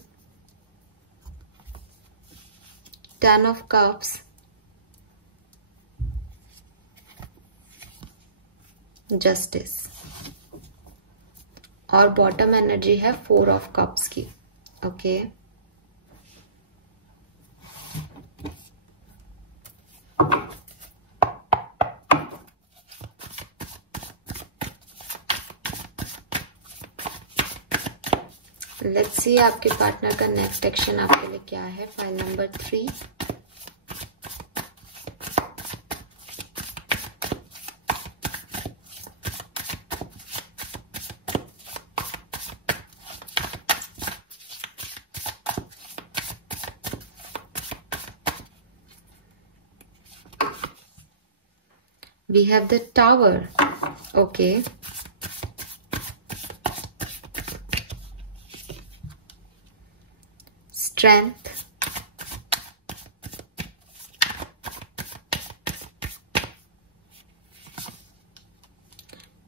10 of Cups, Justice, और बॉटम एनर्जी है 4 ऑफ कप्स की। ओके, लेट्स सी आपके पार्टनर का नेक्स्ट एक्शन आपके लिए क्या है। File number 3, we have the Tower. Okay, Strength,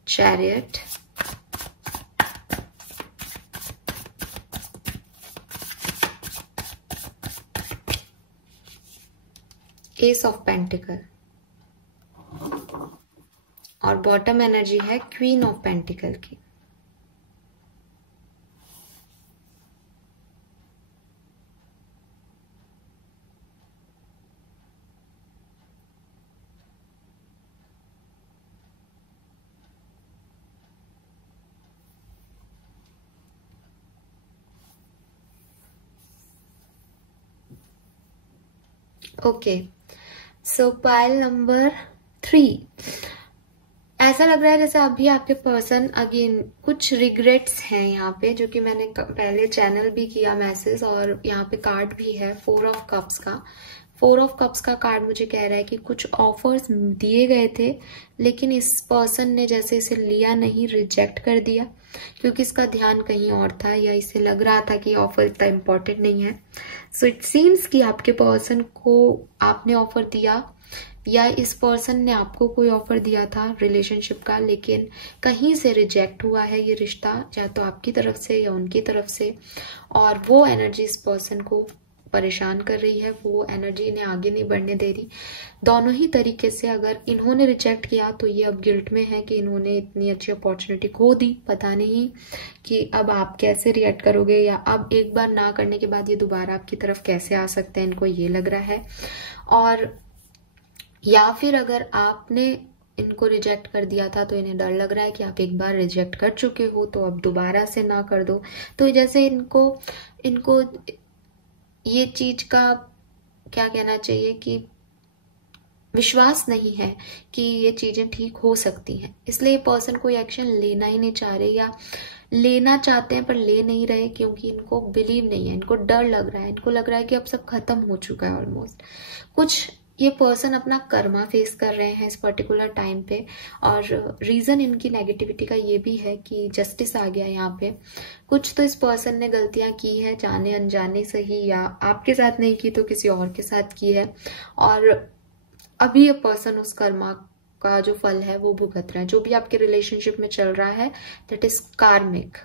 Chariot, Ace of Pentacles, और बॉटम एनर्जी है क्वीन ऑफ पेंटिकल की। ओके, सो पाइल नंबर 3, ऐसा लग रहा है जैसे अभी आपके पर्सन अगेन कुछ रिग्रेट्स हैं यहाँ पे, जो कि मैंने पहले चैनल भी किया मैसेज, और यहाँ पे कार्ड भी है 4 ऑफ कप्स का। 4 ऑफ कप्स का कार्ड मुझे कह रहा है कि कुछ ऑफर्स दिए गए थे, लेकिन इस पर्सन ने जैसे इसे लिया नहीं, रिजेक्ट कर दिया, क्योंकि इसका ध्यान कहीं और था, या इसे लग रहा था कि ऑफर इतना इम्पोर्टेंट नहीं है। सो इट सीम्स कि आपके पर्सन को आपने ऑफर दिया, या इस पर्सन ने आपको कोई ऑफर दिया था रिलेशनशिप का, लेकिन कहीं से रिजेक्ट हुआ है ये रिश्ता, चाहे तो आपकी तरफ से या उनकी तरफ से, और वो एनर्जी इस पर्सन को परेशान कर रही है, वो एनर्जी इन्हें आगे नहीं बढ़ने दे रही। दोनों ही तरीके से अगर इन्होंने रिजेक्ट किया तो ये अब गिल्ट में है कि इन्होंने इतनी अच्छी अपॉर्चुनिटी खो दी। पता नहीं कि अब आप कैसे रिएक्ट करोगे, या अब एक बार ना करने के बाद ये दोबारा आपकी तरफ कैसे आ सकते हैं, इनको ये लग रहा है। और या फिर अगर आपने इनको रिजेक्ट कर दिया था तो इन्हें डर लग रहा है कि आप एक बार रिजेक्ट कर चुके हो तो अब दोबारा से ना कर दो। तो जैसे इनको ये चीज का क्या कहना चाहिए कि विश्वास नहीं है कि ये चीजें ठीक हो सकती हैं, इसलिए पर्सन कोई एक्शन लेना ही नहीं चाह रहे, या लेना चाहते हैं पर ले नहीं रहे, क्योंकि इनको बिलीव नहीं है, इनको डर लग रहा है, इनको लग रहा है कि अब सब खत्म हो चुका है ऑलमोस्ट। कुछ ये पर्सन अपना कर्मा फेस कर रहे हैं इस पर्टिकुलर टाइम पे, और रीजन इनकी नेगेटिविटी का ये भी है कि जस्टिस आ गया यहाँ पे। कुछ तो इस पर्सन ने गलतियां की है, जाने अनजाने से ही, या आपके साथ नहीं की तो किसी और के साथ की है, और अभी ये पर्सन उस कर्मा का जो फल है वो भुगत रहा है। जो भी आपके रिलेशनशिप में चल रहा है दैट इज कार्मिक।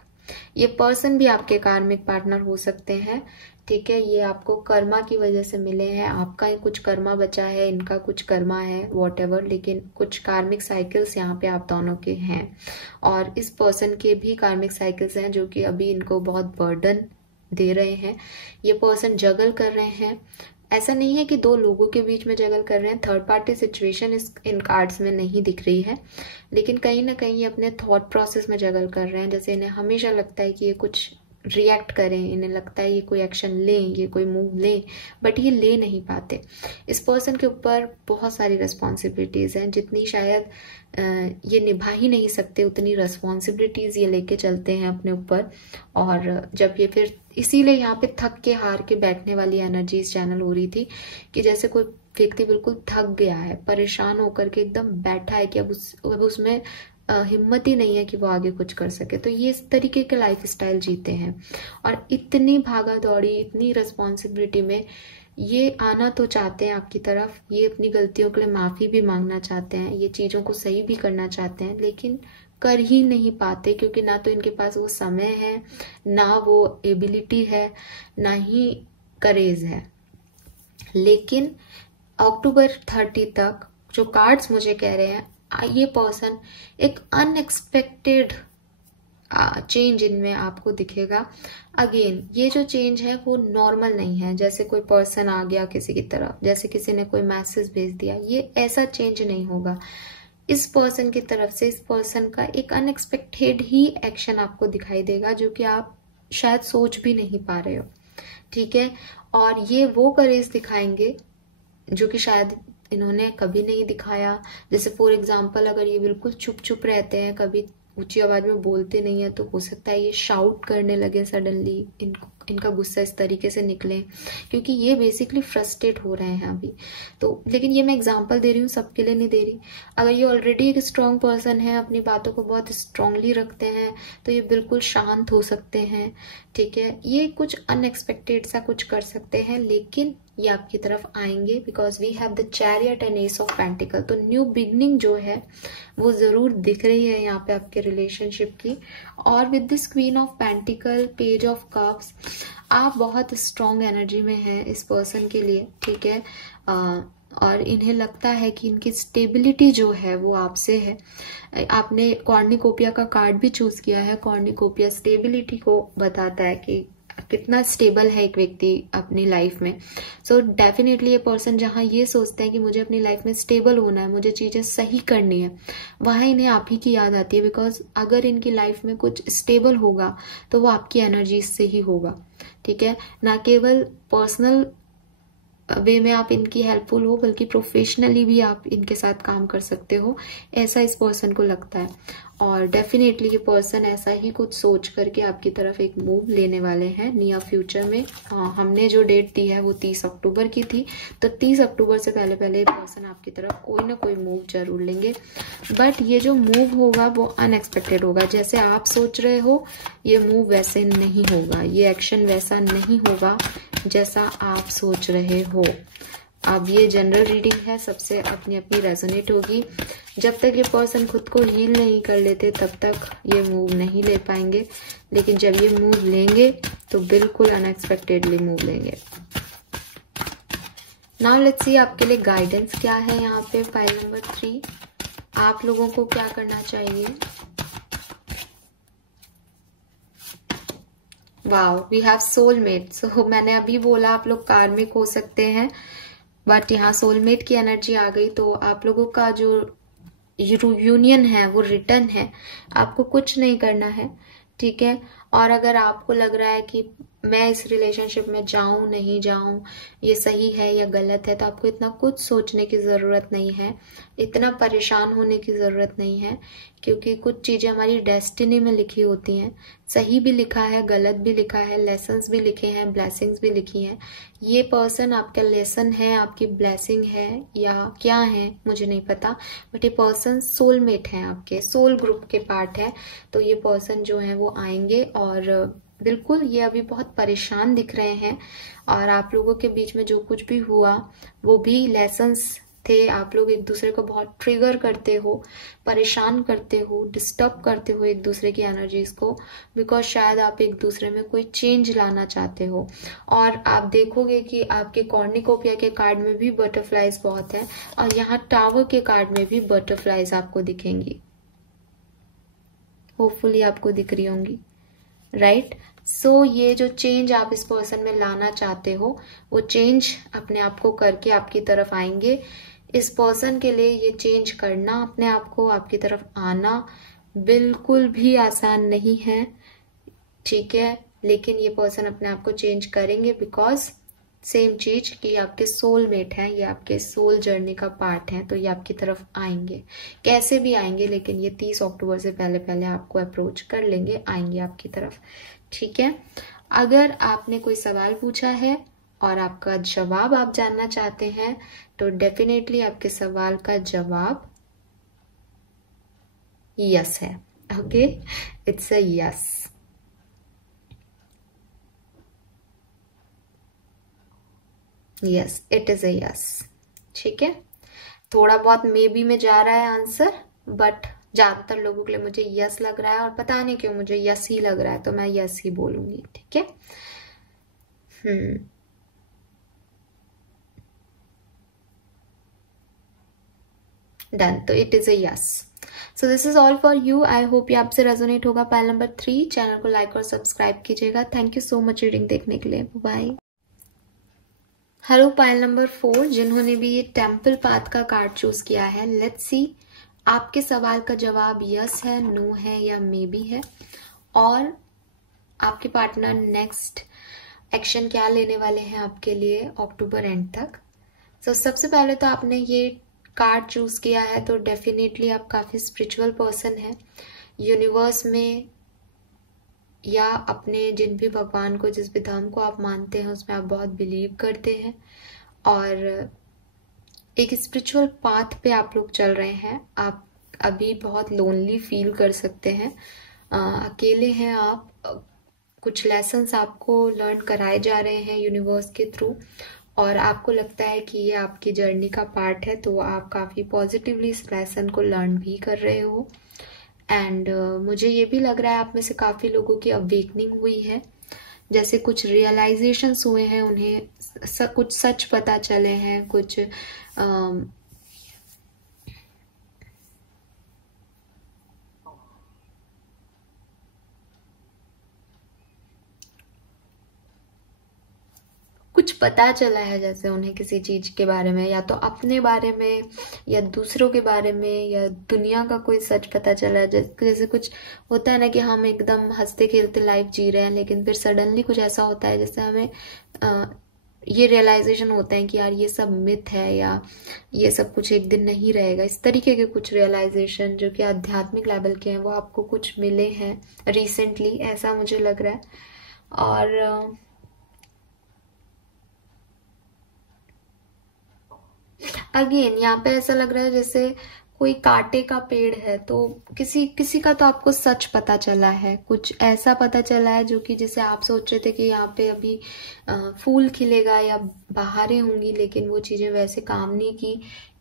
ये पर्सन भी आपके कार्मिक पार्टनर हो सकते हैं, ठीक है। ये आपको कर्मा की वजह से मिले हैं, आपका ही कुछ कर्मा बचा है, इनका कुछ कर्मा है, वॉटएवर, लेकिन कुछ कार्मिक साइकिल्स यहाँ पे आप दोनों के हैं, और इस पर्सन के भी कार्मिक साइकिल्स हैं जो कि अभी इनको बहुत बर्डन दे रहे हैं। ये पर्सन जगल कर रहे हैं, ऐसा नहीं है कि दो लोगों के बीच में जगल कर रहे हैं, third party situation in cards में नहीं दिख रही है, लेकिन कहीं ना कहीं ये अपने थॉट प्रोसेस में जगल कर रहे हैं। जैसे इन्हें हमेशा लगता है कि ये कुछ रिएक्ट करें, इन्हें लगता है ये कोई एक्शन लें, ये कोई मूव लें, बट ये ले नहीं पाते। इस पर्सन के ऊपर बहुत सारी रिस्पॉन्सिबिलिटीज़ हैं, जितनी शायद ये निभा ही नहीं सकते उतनी रिस्पॉन्सिबिलिटीज़ ये लेके चलते हैं अपने ऊपर। और जब ये फिर इसीलिए यहाँ पे थक के हार के बैठने वाली एनर्जीज चैनल हो रही थी कि जैसे कोई व्यक्ति बिल्कुल थक गया है, परेशान होकर के एकदम बैठा है कि अब उसमें हिम्मत ही नहीं है कि वो आगे कुछ कर सके। तो ये इस तरीके के लाइफ स्टाइल जीते हैं और इतनी भागा दौड़ी, इतनी रिस्पॉन्सिबिलिटी में ये आना तो चाहते हैं आपकी तरफ, ये अपनी गलतियों के लिए माफ़ी भी मांगना चाहते हैं, ये चीज़ों को सही भी करना चाहते हैं, लेकिन कर ही नहीं पाते क्योंकि ना तो इनके पास वो समय है, ना वो एबिलिटी है, ना ही करेज है। लेकिन अक्टूबर 30 तक जो कार्ड्स मुझे कह रहे हैं, ये पर्सन एक अनएक्सपेक्टेड चेंज इनमें आपको दिखेगा। अगेन ये जो चेंज है वो नॉर्मल नहीं है, जैसे कोई पर्सन आ गया किसी की तरफ, जैसे किसी ने कोई मैसेज भेज दिया, ये ऐसा चेंज नहीं होगा। इस पर्सन की तरफ से इस पर्सन का एक अनएक्सपेक्टेड ही एक्शन आपको दिखाई देगा जो कि आप शायद सोच भी नहीं पा रहे हो, ठीक है। और ये वो करेज दिखाएंगे जो कि शायद इन्होंने कभी नहीं दिखाया। जैसे फॉर एग्जाम्पल अगर ये बिल्कुल चुप चुप रहते हैं, कभी ऊंची आवाज में बोलते नहीं है, तो हो सकता है ये शाउट करने लगे सडनली, इनका गुस्सा इस तरीके से निकले, क्योंकि ये बेसिकली फ्रस्ट्रेट हो रहे हैं अभी। तो लेकिन ये मैं एग्जांपल दे रही हूँ, सबके लिए नहीं दे रही। अगर ये ऑलरेडी एक स्ट्रांग पर्सन है, अपनी बातों को बहुत स्ट्रांगली रखते हैं, तो ये बिल्कुल शांत हो सकते हैं, ठीक है। ये कुछ अनएक्सपेक्टेड सा कुछ कर सकते हैं, लेकिन ये आपकी तरफ आएंगे because we have the chariot and ace of pentacles. तो न्यू बिगनिंग जो है वो जरूर दिख रही है यहाँ पे आपके रिलेशनशिप की। और with this queen of pentacle, page of cups, आप बहुत स्ट्रॉन्ग एनर्जी में हैं इस पर्सन के लिए, ठीक है। और इन्हें लगता है कि इनकी स्टेबिलिटी जो है वो आपसे है। आपने कॉर्निकोपिया का कार्ड भी चूज किया है। कॉर्निकोपिया स्टेबिलिटी को बताता है कि कितना स्टेबल है एक व्यक्ति अपनी लाइफ में। सो डेफिनेटली ये पर्सन जहाँ ये सोचते हैं कि मुझे अपनी लाइफ में स्टेबल होना है, मुझे चीजें सही करनी है, वहां इन्हें आप ही की याद आती है। बिकॉज अगर इनकी लाइफ में कुछ स्टेबल होगा तो वो आपकी एनर्जी से ही होगा, ठीक है। ना केवल पर्सनल वे में आप इनकी हेल्पफुल हो, बल्कि प्रोफेशनली भी आप इनके साथ काम कर सकते हो, ऐसा इस पर्सन को लगता है। और डेफिनेटली ये पर्सन ऐसा ही कुछ सोच करके आपकी तरफ एक मूव लेने वाले हैं नियर फ्यूचर में। हमने जो डेट दी है वो 30 अक्टूबर की थी, तो 30 अक्टूबर से पहले पहले ये पर्सन आपकी तरफ कोई ना कोई मूव जरूर लेंगे। बट ये जो मूव होगा वो अनएक्सपेक्टेड होगा। जैसे आप सोच रहे हो ये मूव वैसे नहीं होगा, ये एक्शन वैसा नहीं होगा जैसा आप सोच रहे हो। अब ये जनरल रीडिंग है, सबसे अपनी अपनी रेजोनेट होगी। जब तक ये पर्सन खुद को हील नहीं कर लेते तब तक ये मूव नहीं ले पाएंगे, लेकिन जब ये मूव लेंगे तो बिल्कुल अनएक्सपेक्टेडली मूव लेंगे। नाउ लेट्स सी आपके लिए गाइडेंस क्या है यहाँ पे। फाइल नंबर 3, आप लोगों को क्या करना चाहिए। Wow, we have soulmate. So मैंने अभी बोला आप लोग कार्मिक हो सकते हैं, बट यहाँ सोलमेट की एनर्जी आ गई। तो आप लोगों का जो यूनियन है वो रिटर्न है, आपको कुछ नहीं करना है, ठीक है। और अगर आपको लग रहा है कि मैं इस रिलेशनशिप में जाऊं नहीं जाऊं, ये सही है या गलत है, तो आपको इतना कुछ सोचने की जरूरत नहीं है, इतना परेशान होने की जरूरत नहीं है, क्योंकि कुछ चीजें हमारी डेस्टिनी में लिखी होती हैं। सही भी लिखा है, गलत भी लिखा है, लेसन्स भी लिखे हैं, ब्लेसिंग्स भी लिखी हैं। ये पर्सन आपका लेसन है, आपकी ब्लेसिंग है या क्या है मुझे नहीं पता, बट ये पर्सन सोलमेट है, आपके सोल ग्रुप के पार्ट है। तो ये पर्सन जो है वो आएंगे और बिल्कुल ये अभी बहुत परेशान दिख रहे हैं। और आप लोगों के बीच में जो कुछ भी हुआ वो भी लेसन्स थे। आप लोग एक दूसरे को बहुत ट्रिगर करते हो, परेशान करते हो, डिस्टर्ब करते हो एक दूसरे की एनर्जीज को, बिकॉज शायद आप एक दूसरे में कोई चेंज लाना चाहते हो। और आप देखोगे कि आपके कॉर्निकोपिया के कार्ड में भी बटरफ्लाइज बहुत है, और यहाँ टावर के कार्ड में भी बटरफ्लाइज आपको दिखेंगी, होपफुली आपको दिख रही होंगी, राइट। सो ये जो चेंज आप इस पर्सन में लाना चाहते हो वो चेंज अपने आप को करके आपकी तरफ आएंगे। इस पर्सन के लिए ये चेंज करना, अपने आप को आपकी तरफ आना बिल्कुल भी आसान नहीं है, ठीक है। लेकिन ये पर्सन अपने आप को चेंज करेंगे बिकॉज सेम चीज कि आपके सोलमेट हैं, ये आपके सोल जर्नी का पार्ट है, तो ये आपकी तरफ आएंगे, कैसे भी आएंगे, लेकिन ये 30 अक्टूबर से पहले पहले आपको अप्रोच कर लेंगे, आएंगे आपकी तरफ। ठीक है, अगर आपने कोई सवाल पूछा है और आपका जवाब आप जानना चाहते हैं तो डेफिनेटली आपके सवाल का जवाब यस है। Okay, it's a yes. Yes, it is a yes. ठीक है, थोड़ा बहुत मे बी में जा रहा है आंसर, बट ज्यादातर लोगों के लिए मुझे यस लग रहा है, और पता नहीं क्यों मुझे यस ही लग रहा है, तो मैं यस ही बोलूंगी। ठीक है, डन, तो it is a yes. So this is all for you. I hope ये आपसे रेजोनेट होगा। पाइल नंबर 3, चैनल को लाइक और सब्सक्राइब कीजिएगा। Thank you so much reading देखने के लिए। बाय। हेलो पाइल नंबर 4, जिन्होंने भी ये टेम्पल पाथ का कार्ड चूज किया है, लेट्स सी आपके सवाल का जवाब यस है, नो है या मे बी है, और आपके पार्टनर नेक्स्ट एक्शन क्या लेने वाले हैं आपके लिए अक्टूबर एंड तक। तो सबसे पहले तो आपने ये कार्ड चूज किया है तो डेफिनेटली आप काफी स्पिरिचुअल पर्सन है। यूनिवर्स में या अपने जिन भी भगवान को, जिस भी धर्म को आप मानते हैं, उसमें आप बहुत बिलीव करते हैं, और एक स्पिरिचुअल पाथ पे आप लोग चल रहे हैं। आप अभी बहुत लोनली फील कर सकते हैं, अकेले हैं आप। कुछ लेसन्स आपको लर्न कराए जा रहे हैं यूनिवर्स के थ्रू, और आपको लगता है कि ये आपकी जर्नी का पार्ट है, तो आप काफ़ी पॉजिटिवली इस लेसन को लर्न भी कर रहे हो। एंड मुझे ये भी लग रहा है आप में से काफ़ी लोगों की अवेकनिंग हुई है, जैसे कुछ रियलाइजेशंस हुए हैं उन्हें, कुछ सच पता चले हैं, कुछ कुछ पता चला है, जैसे उन्हें किसी चीज के बारे में, या तो अपने बारे में या दूसरों के बारे में या दुनिया का कोई सच पता चला है। जैसे कुछ होता है ना कि हम एकदम हंसते खेलते लाइफ जी रहे हैं, लेकिन फिर सडनली कुछ ऐसा होता है जैसे हमें ये रियलाइजेशन होता है कि यार ये सब मिथ है, या ये सब कुछ एक दिन नहीं रहेगा। इस तरीके के कुछ रियलाइजेशन जो कि आध्यात्मिक लेवल के हैं वो आपको कुछ मिले हैं रिसेंटली, ऐसा मुझे लग रहा है। और अगेन यहाँ पे ऐसा लग रहा है जैसे कोई कांटे का पेड़ है, तो किसी किसी का तो आपको सच पता चला है, कुछ ऐसा पता चला है जो कि जैसे आप सोच रहे थे कि यहाँ पे अभी फूल खिलेगा या बहारें होंगी, लेकिन वो चीजें वैसे काम नहीं की।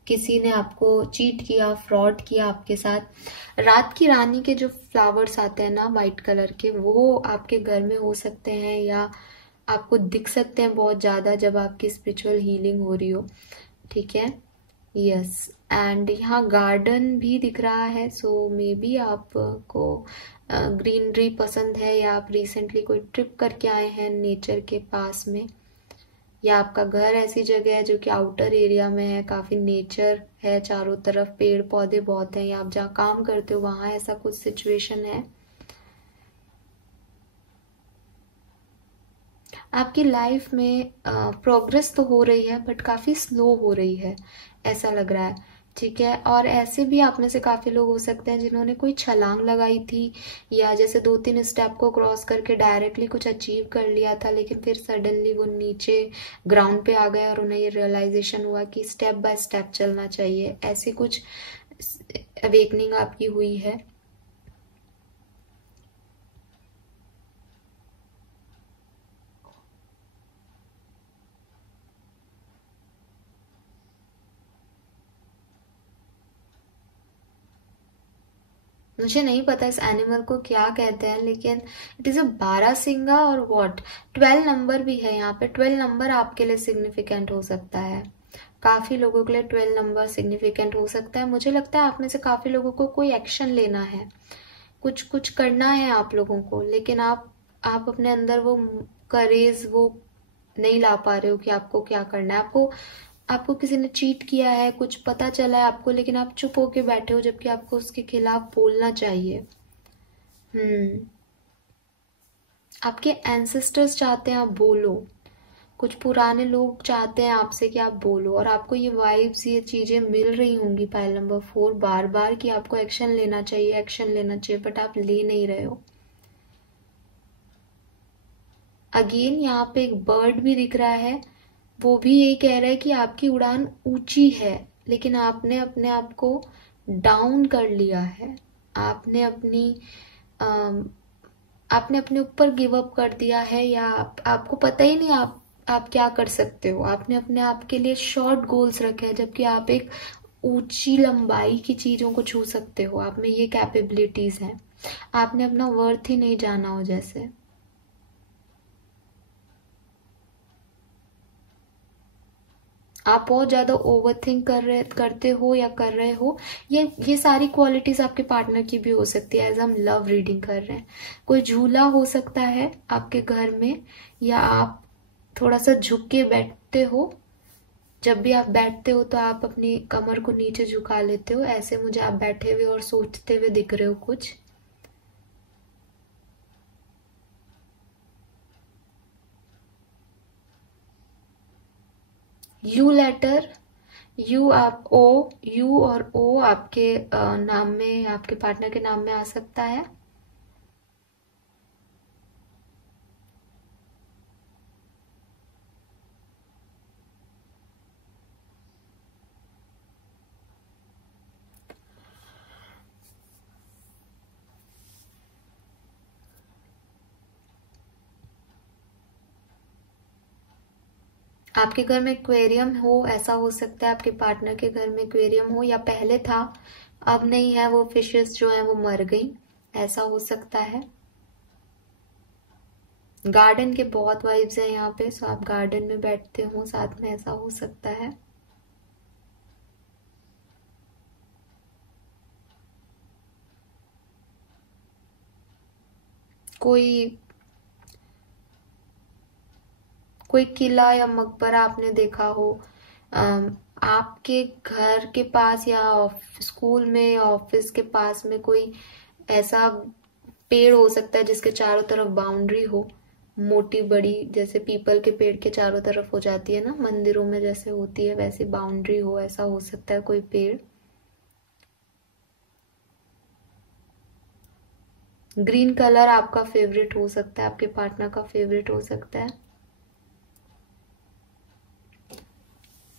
किसी ने आपको चीट किया, फ्रॉड किया आपके साथ। रात की रानी के जो फ्लावर्स आते हैं ना वाइट कलर के, वो आपके घर में हो सकते हैं या आपको दिख सकते हैं बहुत ज्यादा जब आपकी स्पिरिचुअल हीलिंग हो रही हो। ठीक है, यस। एंड यहाँ गार्डन भी दिख रहा है, सो मे बी आपको ग्रीनरी पसंद है, या आप रिसेंटली कोई ट्रिप करके आए हैं नेचर के पास में, या आपका घर ऐसी जगह है जो कि आउटर एरिया में है, काफी नेचर है, चारों तरफ पेड़ पौधे बहुत हैं, या आप जहाँ काम करते हो वहां ऐसा कुछ सिचुएशन है। आपकी लाइफ में प्रोग्रेस तो हो रही है बट काफी स्लो हो रही है, ऐसा लग रहा है। ठीक है, और ऐसे भी आप में से काफी लोग हो सकते हैं जिन्होंने कोई छलांग लगाई थी, या जैसे 2-3 स्टेप को क्रॉस करके डायरेक्टली कुछ अचीव कर लिया था, लेकिन फिर सडनली वो नीचे ग्राउंड पे आ गए और उन्हें ये रियलाइजेशन हुआ कि स्टेप बाय स्टेप चलना चाहिए। ऐसी कुछ अवेकनिंग आपकी हुई है। मुझे नहीं पता इस एनिमल को क्या कहते हैं, लेकिन इट इज अ बारहसिंगा और व्हाट 12 नंबर भी है यहाँ पे। 12 नंबर आपके लिए सिग्निफिकेंट हो सकता है, काफी लोगों के लिए 12 नंबर सिग्निफिकेंट हो सकता है। मुझे लगता है आप में से काफी लोगों को कोई एक्शन लेना है, कुछ कुछ करना है आप लोगों को, लेकिन आप अपने अंदर वो करेज वो नहीं ला पा रहे हो कि आपको क्या करना है। आपको आपको किसी ने चीट किया है, कुछ पता चला है आपको, लेकिन आप चुप होके बैठे हो, जबकि आपको उसके खिलाफ बोलना चाहिए। हम्म आपके एंसेस्टर्स चाहते हैं आप बोलो, कुछ पुराने लोग चाहते हैं आपसे कि आप बोलो, और आपको ये वाइब्स, ये चीजें मिल रही होंगी पाइल नंबर 4 बार बार कि आपको एक्शन लेना चाहिए, एक्शन लेना चाहिए, बट आप ले नहीं रहे हो। अगेन यहाँ पे एक बर्ड भी दिख रहा है, वो भी यही कह रहा है कि आपकी उड़ान ऊंची है, लेकिन आपने अपने आप को डाउन कर लिया है। आपने आपने अपने ऊपर गिव अप कर दिया है, या आपको पता ही नहीं आप क्या कर सकते हो। आपने अपने आप के लिए शॉर्ट गोल्स रखे हैं, जबकि आप एक ऊंची लंबाई की चीजों को छू सकते हो। आप में ये कैपेबिलिटीज हैं। आपने अपना वर्थ ही नहीं जाना हो जैसे। आप बहुत ज्यादा ओवर थिंक करते हो या कर रहे हो। ये सारी क्वालिटीज आपके पार्टनर की भी हो सकती है, एज हम लव रीडिंग कर रहे हैं। कोई झूला हो सकता है आपके घर में, या आप थोड़ा सा झुक के बैठते हो। जब भी आप बैठते हो तो आप अपनी कमर को नीचे झुका लेते हो, ऐसे मुझे आप बैठे हुए और सोचते हुए दिख रहे हो कुछ। यू लेटर, यू आप ओ, यू और ओ आपके नाम में, आपके पार्टनर के नाम में आ सकता है। आपके घर में एक्वेरियम हो, ऐसा हो सकता है आपके पार्टनर के घर में एक्वेरियम हो, या पहले था अब नहीं है, वो फिशेस जो है वो मर गई, ऐसा हो सकता है। गार्डन के बहुत वाइब्स है यहाँ पे, सो आप गार्डन में बैठते हो साथ में, ऐसा हो सकता है। कोई किला या मकबरा आपने देखा हो आपके घर के पास, या स्कूल में या ऑफिस के पास में कोई ऐसा पेड़ हो सकता है जिसके चारों तरफ बाउंड्री हो, मोटी बड़ी, जैसे पीपल के पेड़ के चारों तरफ हो जाती है ना मंदिरों में जैसे होती है, वैसी बाउंड्री हो, ऐसा हो सकता है कोई पेड़। ग्रीन कलर आपका फेवरेट हो सकता है, आपके पार्टनर का फेवरेट हो सकता है।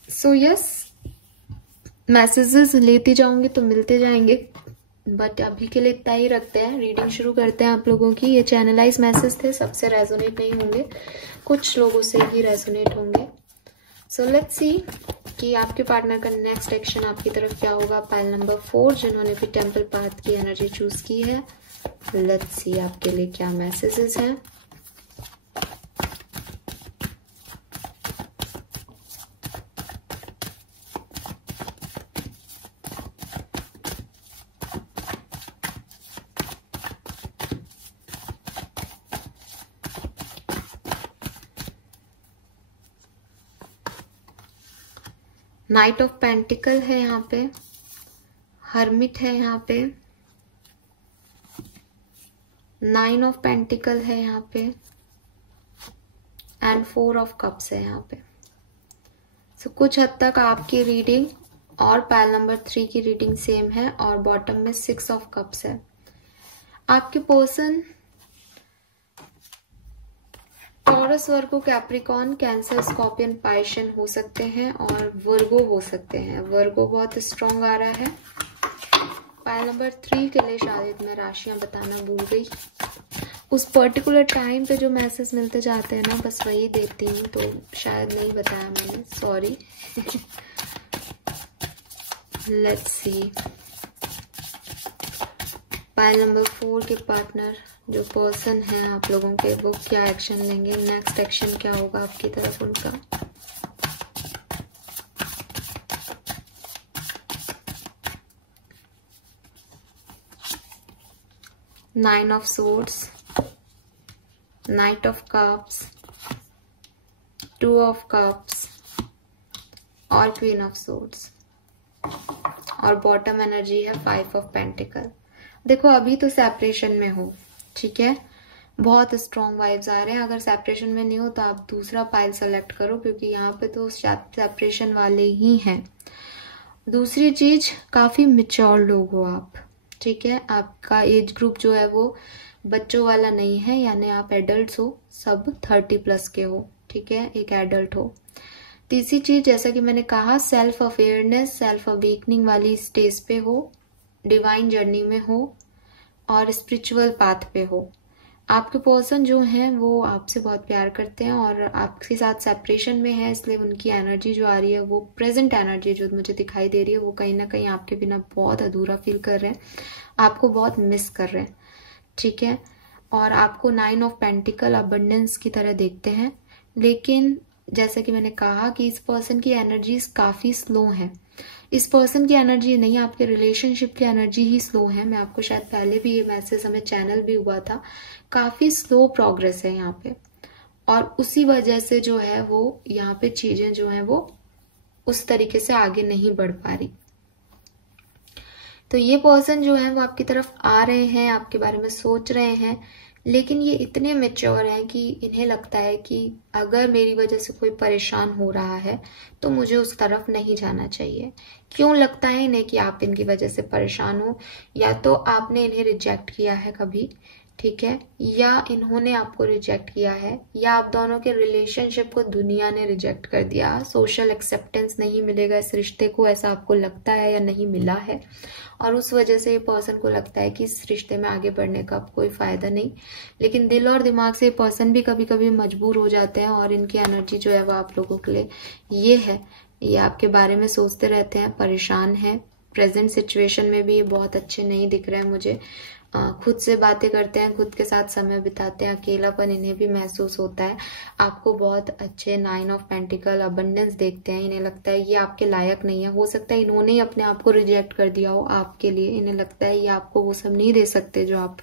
सो यस, मैसेजेस लेती जाऊंगी तो मिलते जाएंगे, बट अभी के लिए इतना ही रखते हैं। रीडिंग शुरू करते हैं आप लोगों की। ये चैनलाइज मैसेज थे, सबसे रेजोनेट नहीं होंगे, कुछ लोगों से ही रेजोनेट होंगे। सो लेट्स सी कि आपके पार्टनर का नेक्स्ट एक्शन आपकी तरफ क्या होगा। पाइल नंबर 4 जिन्होंने भी टेम्पल पाथ की एनर्जी चूज की है, लेट्स सी आपके लिए क्या मैसेजेस हैं। नाइट ऑफ पेंटिकल है यहाँ पे, हर्मिट है यहाँ पे, 9 ऑफ पेंटिकल है यहाँ पे, एंड 4 ऑफ कप्स है यहाँ पे। सो कुछ हद तक आपकी रीडिंग और पाइल नंबर 3 की रीडिंग सेम है, और बॉटम में 6 ऑफ कप्स है। आपके person taurus, Virgo, Capricorn, Cancer, scorpion, पाइशन हो सकते हैं, और वर्गो हो सकते हैं। वर्गो बहुत स्ट्रॉन्ग आ रहा है। पाइल नंबर 3 के लिए शायद मैं राशियां बताना भूल गई। उस पर्टिकुलर टाइम पे जो मैसेज मिलते जाते हैं ना, बस वही देती हूँ, तो शायद नहीं बताया मैंने, sorry. Let's see pile number 4 के पार्टनर जो पर्सन है आप लोगों के, वो क्या एक्शन लेंगे, नेक्स्ट एक्शन क्या होगा आपकी तरफ उनका। Nine of swords, night of cups, 2 of cups और क्वीन ऑफ सोर्ड्स, और बॉटम एनर्जी है 5 ऑफ पेंटिकल। देखो अभी तो सेपरेशन में हो, ठीक है, बहुत स्ट्रॉन्ग वाइब्स आ रहे हैं। अगर सेपरेशन में नहीं हो तो आप दूसरा पाइल सेलेक्ट करो, क्योंकि यहाँ पे तो सेपरेशन वाले ही हैं। दूसरी चीज, काफी मैच्योर लोग हो आप, ठीक है। आपका एज ग्रुप जो है वो बच्चों वाला नहीं है, यानी आप एडल्ट हो, सब 30+ के हो, ठीक है, एक एडल्ट हो। तीसरी चीज, जैसा कि मैंने कहा, सेल्फ अवेयरनेस, सेल्फ अवेकनिंग वाली स्टेज पे हो, डिवाइन जर्नी में हो और स्पिरिचुअल पाथ पे हो। आपके पर्सन जो हैं वो आपसे बहुत प्यार करते हैं और आपके साथ सेपरेशन में है, इसलिए उनकी एनर्जी जो आ रही है, वो प्रेजेंट एनर्जी जो मुझे दिखाई दे रही है, वो कहीं ना कहीं आपके बिना बहुत अधूरा फील कर रहे हैं, आपको बहुत मिस कर रहे हैं, ठीक है। और आपको 9 ऑफ पेंटिकल अबंडेंस की तरह देखते हैं। लेकिन जैसा कि मैंने कहा कि इस पर्सन की एनर्जीज काफी स्लो है। इस पर्सन की एनर्जी नहीं, आपके रिलेशनशिप की एनर्जी ही स्लो है। मैं आपको शायद पहले भी ये मैसेज हमें चैनल भी हुआ था, काफी स्लो प्रोग्रेस है यहाँ पे, और उसी वजह से जो है वो यहाँ पे चीजें जो है वो उस तरीके से आगे नहीं बढ़ पा रही। तो ये पर्सन जो है वो आपकी तरफ आ रहे हैं, आपके बारे में सोच रहे हैं, लेकिन ये इतने मैच्योर हैं कि इन्हें लगता है कि अगर मेरी वजह से कोई परेशान हो रहा है तो मुझे उस तरफ नहीं जाना चाहिए। क्यों लगता है इन्हें कि आप इनकी वजह से परेशान हो? या तो आपने इन्हें रिजेक्ट किया है कभी, ठीक है, या इन्होंने आपको रिजेक्ट किया है, या आप दोनों के रिलेशनशिप को दुनिया ने रिजेक्ट कर दिया। सोशल एक्सेप्टेंस नहीं मिलेगा इस रिश्ते को, ऐसा आपको लगता है या नहीं मिला है, और उस वजह से ये पर्सन को लगता है कि इस रिश्ते में आगे बढ़ने का कोई फायदा नहीं। लेकिन दिल और दिमाग से ये पर्सन भी कभी कभी मजबूर हो जाते हैं, और इनकी एनर्जी जो है वो आप लोगों के लिए ये है, ये आपके बारे में सोचते रहते हैं, परेशान हैं। प्रेजेंट सिचुएशन में भी ये बहुत अच्छे नहीं दिख रहे हैं मुझे। खुद से बातें करते हैं, खुद के साथ समय बिताते हैं, अकेलापन इन्हें भी महसूस होता है। आपको बहुत अच्छे 9 ऑफ पेंटिकल अबंडेंस देखते हैं, इन्हें लगता है ये आपके लायक नहीं है। हो सकता है इन्होंने ही अपने आप को रिजेक्ट कर दिया हो आपके लिए, इन्हें लगता है ये आपको वो सब नहीं दे सकते जो आप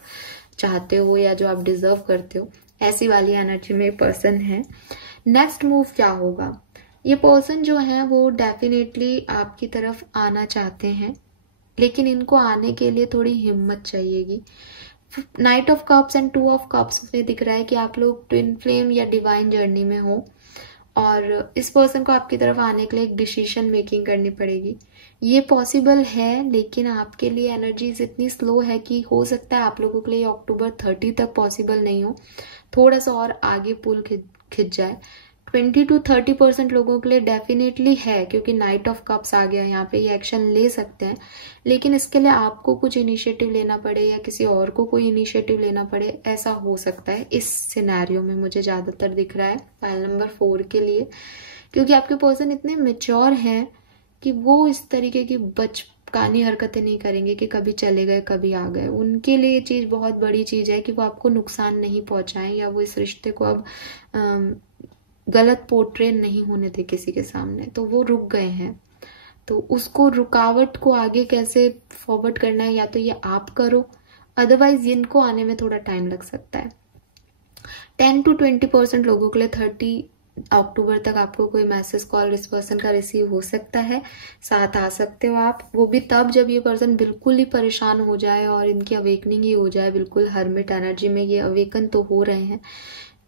चाहते हो या जो आप डिजर्व करते हो। ऐसी वाली एनर्जी में पर्सन है। नेक्स्ट मूव क्या होगा? ये पर्सन जो है वो डेफिनेटली आपकी तरफ आना चाहते हैं, लेकिन इनको आने के लिए थोड़ी हिम्मत चाहिएगी। Knight of cups and 2 of cups में दिख रहा है कि आप लोग ट्विन फ्लेम या डिवाइन जर्नी में हो, और इस पर्सन को आपकी तरफ आने के लिए एक डिसीजन मेकिंग करनी पड़ेगी। ये पॉसिबल है, लेकिन आपके लिए एनर्जीज इतनी स्लो है कि हो सकता है आप लोगों के लिए अक्टूबर 30 तक पॉसिबल नहीं हो, थोड़ा सा और आगे पुल खिंच जाए। 20 to 30% लोगों के लिए डेफिनेटली है, क्योंकि नाइट ऑफ कप्स आ गया यहाँ पे, ये एक्शन ले सकते हैं। लेकिन इसके लिए आपको कुछ इनिशिएटिव लेना पड़े या किसी और को कोई इनिशिएटिव लेना पड़े, ऐसा हो सकता है इस सिनेरियो में मुझे ज्यादातर दिख रहा है फाइल नंबर 4 के लिए। क्योंकि आपके पर्सन इतने मेच्योर हैं कि वो इस तरीके की बचकानी हरकतें नहीं करेंगे कि कभी चले गए कभी आ गए। उनके लिए ये चीज बहुत बड़ी चीज है कि वो आपको नुकसान नहीं पहुंचाएं, या वो इस रिश्ते को अब गलत पोर्ट्रे नहीं होने दे किसी के सामने। तो वो रुक गए हैं, तो उसको रुकावट को आगे कैसे फॉरवर्ड करना है, या तो ये आप करो, अदरवाइज इनको आने में थोड़ा टाइम लग सकता है। 10 to 20% लोगों के लिए 30 अक्टूबर तक आपको कोई मैसेज कॉल इस पर्सन का रिसीव हो सकता है, साथ आ सकते हो आप। वो भी तब जब ये पर्सन बिल्कुल ही परेशान हो जाए और इनकी अवेकनिंग ही हो जाए, बिल्कुल हर्मिट एनर्जी में ये अवेकन तो हो रहे हैं,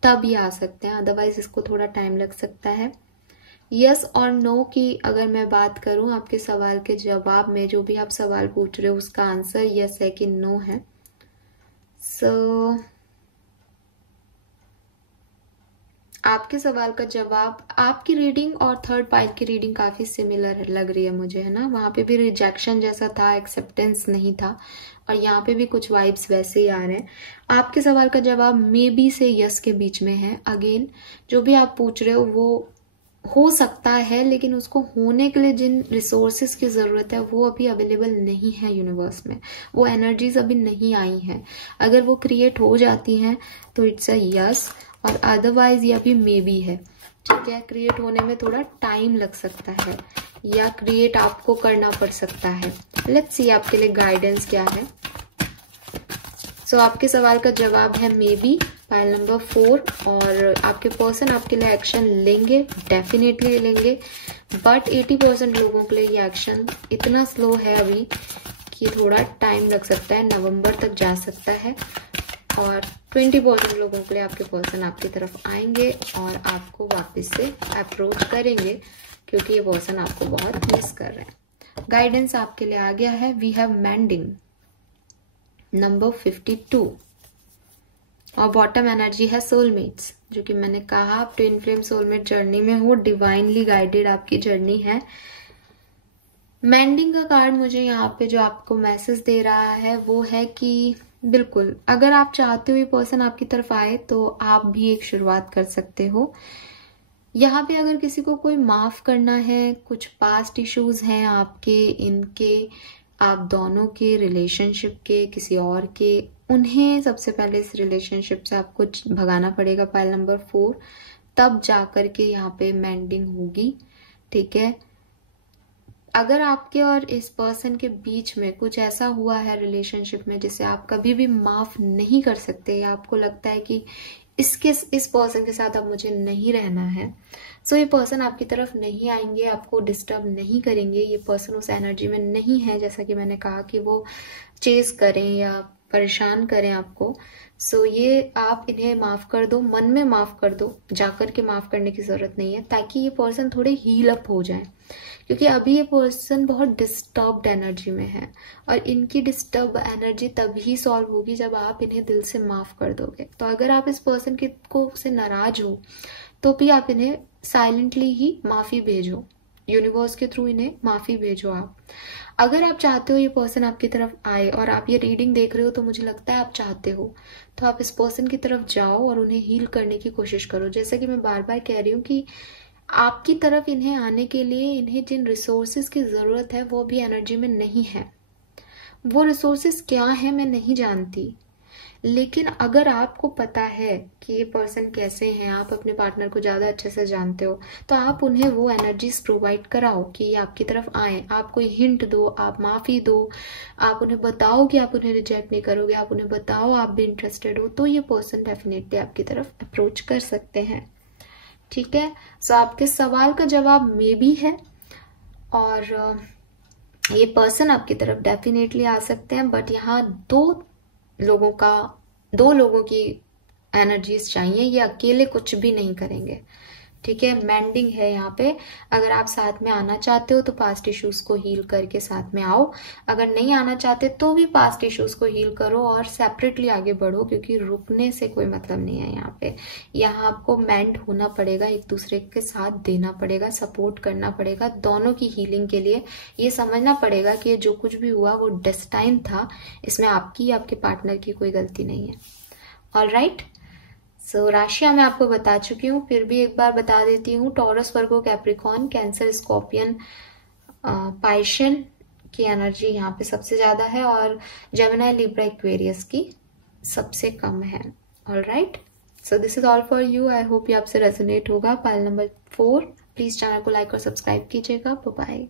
तब ये आ सकते हैं, अदरवाइज इसको थोड़ा टाइम लग सकता है। यस और नो की अगर मैं बात करूं, आपके सवाल के जवाब में जो भी आप सवाल पूछ रहे हो उसका आंसर यस है कि नो है। आपके सवाल का जवाब, आपकी रीडिंग और थर्ड पाइल की रीडिंग काफी सिमिलर लग रही है मुझे, है ना। वहां पे भी रिजेक्शन जैसा था, एक्सेप्टेंस नहीं था, और यहाँ पे भी कुछ वाइब्स वैसे ही आ रहे हैं। आपके सवाल का जवाब मे बी से यस के बीच में है। अगेन जो भी आप पूछ रहे हो वो हो सकता है, लेकिन उसको होने के लिए जिन रिसोर्सेज की जरूरत है वो अभी अवेलेबल नहीं है यूनिवर्स में, वो एनर्जीज अभी नहीं आई हैं। अगर वो क्रिएट हो जाती हैं तो इट्स अ यस, और अदरवाइज ये अभी मे बी है, ठीक है। क्रिएट होने में थोड़ा टाइम लग सकता है, या क्रिएट आपको करना पड़ सकता है। लेट्स सी आपके लिए गाइडेंस क्या है। सो आपके सवाल का जवाब है मे बी, पाइल नंबर 4, और आपके पर्सन आपके लिए एक्शन लेंगे, डेफिनेटली लेंगे, बट 80% लोगों के लिए ये एक्शन इतना स्लो है अभी कि थोड़ा टाइम लग सकता है, नवंबर तक जा सकता है। और 20% लोगों के लिए आपके पर्सन आपकी तरफ आएंगे और आपको वापस से अप्रोच करेंगे क्योंकि ये पर्सन आपको बहुत मिस कर रहे हैं। गाइडेंस आपके लिए आ गया है। वी हैव मेंडिंग नंबर 52 और बॉटम एनर्जी है सोलमेट्स, जो कि मैंने कहा आप ट्विन फ्लेम सोलमेट जर्नी में हो, डिवाइनली गाइडेड आपकी जर्नी है। मेंडिंग का कार्ड मुझे यहाँ पे जो आपको मैसेज दे रहा है वो है कि बिल्कुल अगर आप चाहते हो ये पर्सन आपकी तरफ आए तो आप भी एक शुरुआत कर सकते हो। यहाँ पे अगर किसी को कोई माफ करना है, कुछ पास्ट इश्यूज हैं आपके, इनके, आप दोनों के रिलेशनशिप के, किसी और के, उन्हें सबसे पहले इस रिलेशनशिप से आपको भगाना पड़ेगा पाइल नंबर 4, तब जाकर के यहाँ पे मेंडिंग होगी। ठीक है, अगर आपके और इस पर्सन के बीच में कुछ ऐसा हुआ है रिलेशनशिप में जिसे आप कभी भी माफ नहीं कर सकते या आपको लगता है कि इस पर्सन के साथ अब मुझे नहीं रहना है, सो ये पर्सन आपकी तरफ नहीं आएंगे, आपको डिस्टर्ब नहीं करेंगे। ये पर्सन उस एनर्जी में नहीं है जैसा कि मैंने कहा कि वो चेज करें या परेशान करें आपको। सो ये आप इन्हें माफ कर दो, मन में माफ कर दो, जाकर के माफ करने की जरूरत नहीं है, ताकि ये पर्सन थोड़े हील अप हो जाए, क्योंकि अभी ये पर्सन बहुत डिस्टर्ब्ड एनर्जी में है और इनकी डिस्टर्ब एनर्जी तभी सॉल्व होगी जब आप इन्हें दिल से माफ कर दोगे। तो अगर आप इस पर्सन को से नाराज हो तो भी आप इन्हें साइलेंटली ही माफी भेजो, यूनिवर्स के थ्रू इन्हें माफी भेजो आप। अगर आप चाहते हो ये पर्सन आपकी तरफ आए और आप ये रीडिंग देख रहे हो तो मुझे लगता है आप चाहते हो, तो आप इस पर्सन की तरफ जाओ और उन्हें हील करने की कोशिश करो। जैसे कि मैं बार बार कह रही हूँ कि आपकी तरफ इन्हें आने के लिए इन्हें जिन रिसोर्सेज की जरूरत है वो भी एनर्जी में नहीं है। वो रिसोर्सेज क्या है मैं नहीं जानती, लेकिन अगर आपको पता है कि ये पर्सन कैसे हैं, आप अपने पार्टनर को ज्यादा अच्छे से जानते हो, तो आप उन्हें वो एनर्जीज प्रोवाइड कराओ कि ये आपकी तरफ आए। आप कोई हिंट दो, आप माफी दो, आप उन्हें बताओ कि आप उन्हें रिजेक्ट नहीं करोगे, आप उन्हें बताओ आप भी इंटरेस्टेड हो, तो ये पर्सन डेफिनेटली आपकी तरफ अप्रोच कर सकते हैं। ठीक है, सो आपके सवाल का जवाब मे भी है और ये पर्सन आपकी तरफ डेफिनेटली आ सकते हैं, बट यहाँ दो लोगों की एनर्जीज चाहिए, ये अकेले कुछ भी नहीं करेंगे। ठीक है, मेंडिंग है यहाँ पे। अगर आप साथ में आना चाहते हो तो पास्ट इश्यूज को हील करके साथ में आओ, अगर नहीं आना चाहते तो भी पास्ट इश्यूज को हील करो और सेपरेटली आगे बढ़ो, क्योंकि रुकने से कोई मतलब नहीं है यहाँ पे। यहाँ आपको मेंड होना पड़ेगा, एक दूसरे के साथ देना पड़ेगा, सपोर्ट करना पड़ेगा दोनों की हीलिंग के लिए। ये समझना पड़ेगा कि जो कुछ भी हुआ वो डेस्टाइन था, इसमें आपकी या आपके पार्टनर की कोई गलती नहीं है। ऑलराइट, सो राशियां मैं आपको बता चुकी हूँ, फिर भी एक बार बता देती हूँ। टॉरस, वर्गो, कैप्रिकॉर्न, कैंसर, स्कॉर्पियन, पाइशन की एनर्जी यहाँ पे सबसे ज्यादा है और जेमिनी, लिब्रा, एक्वेरियस की सबसे कम है। Alright, so this is all for you. I hope ये आपसे रेजोनेट होगा। पाइल नंबर 4, प्लीज चैनल को लाइक और सब्सक्राइब कीजिएगा। Bye bye.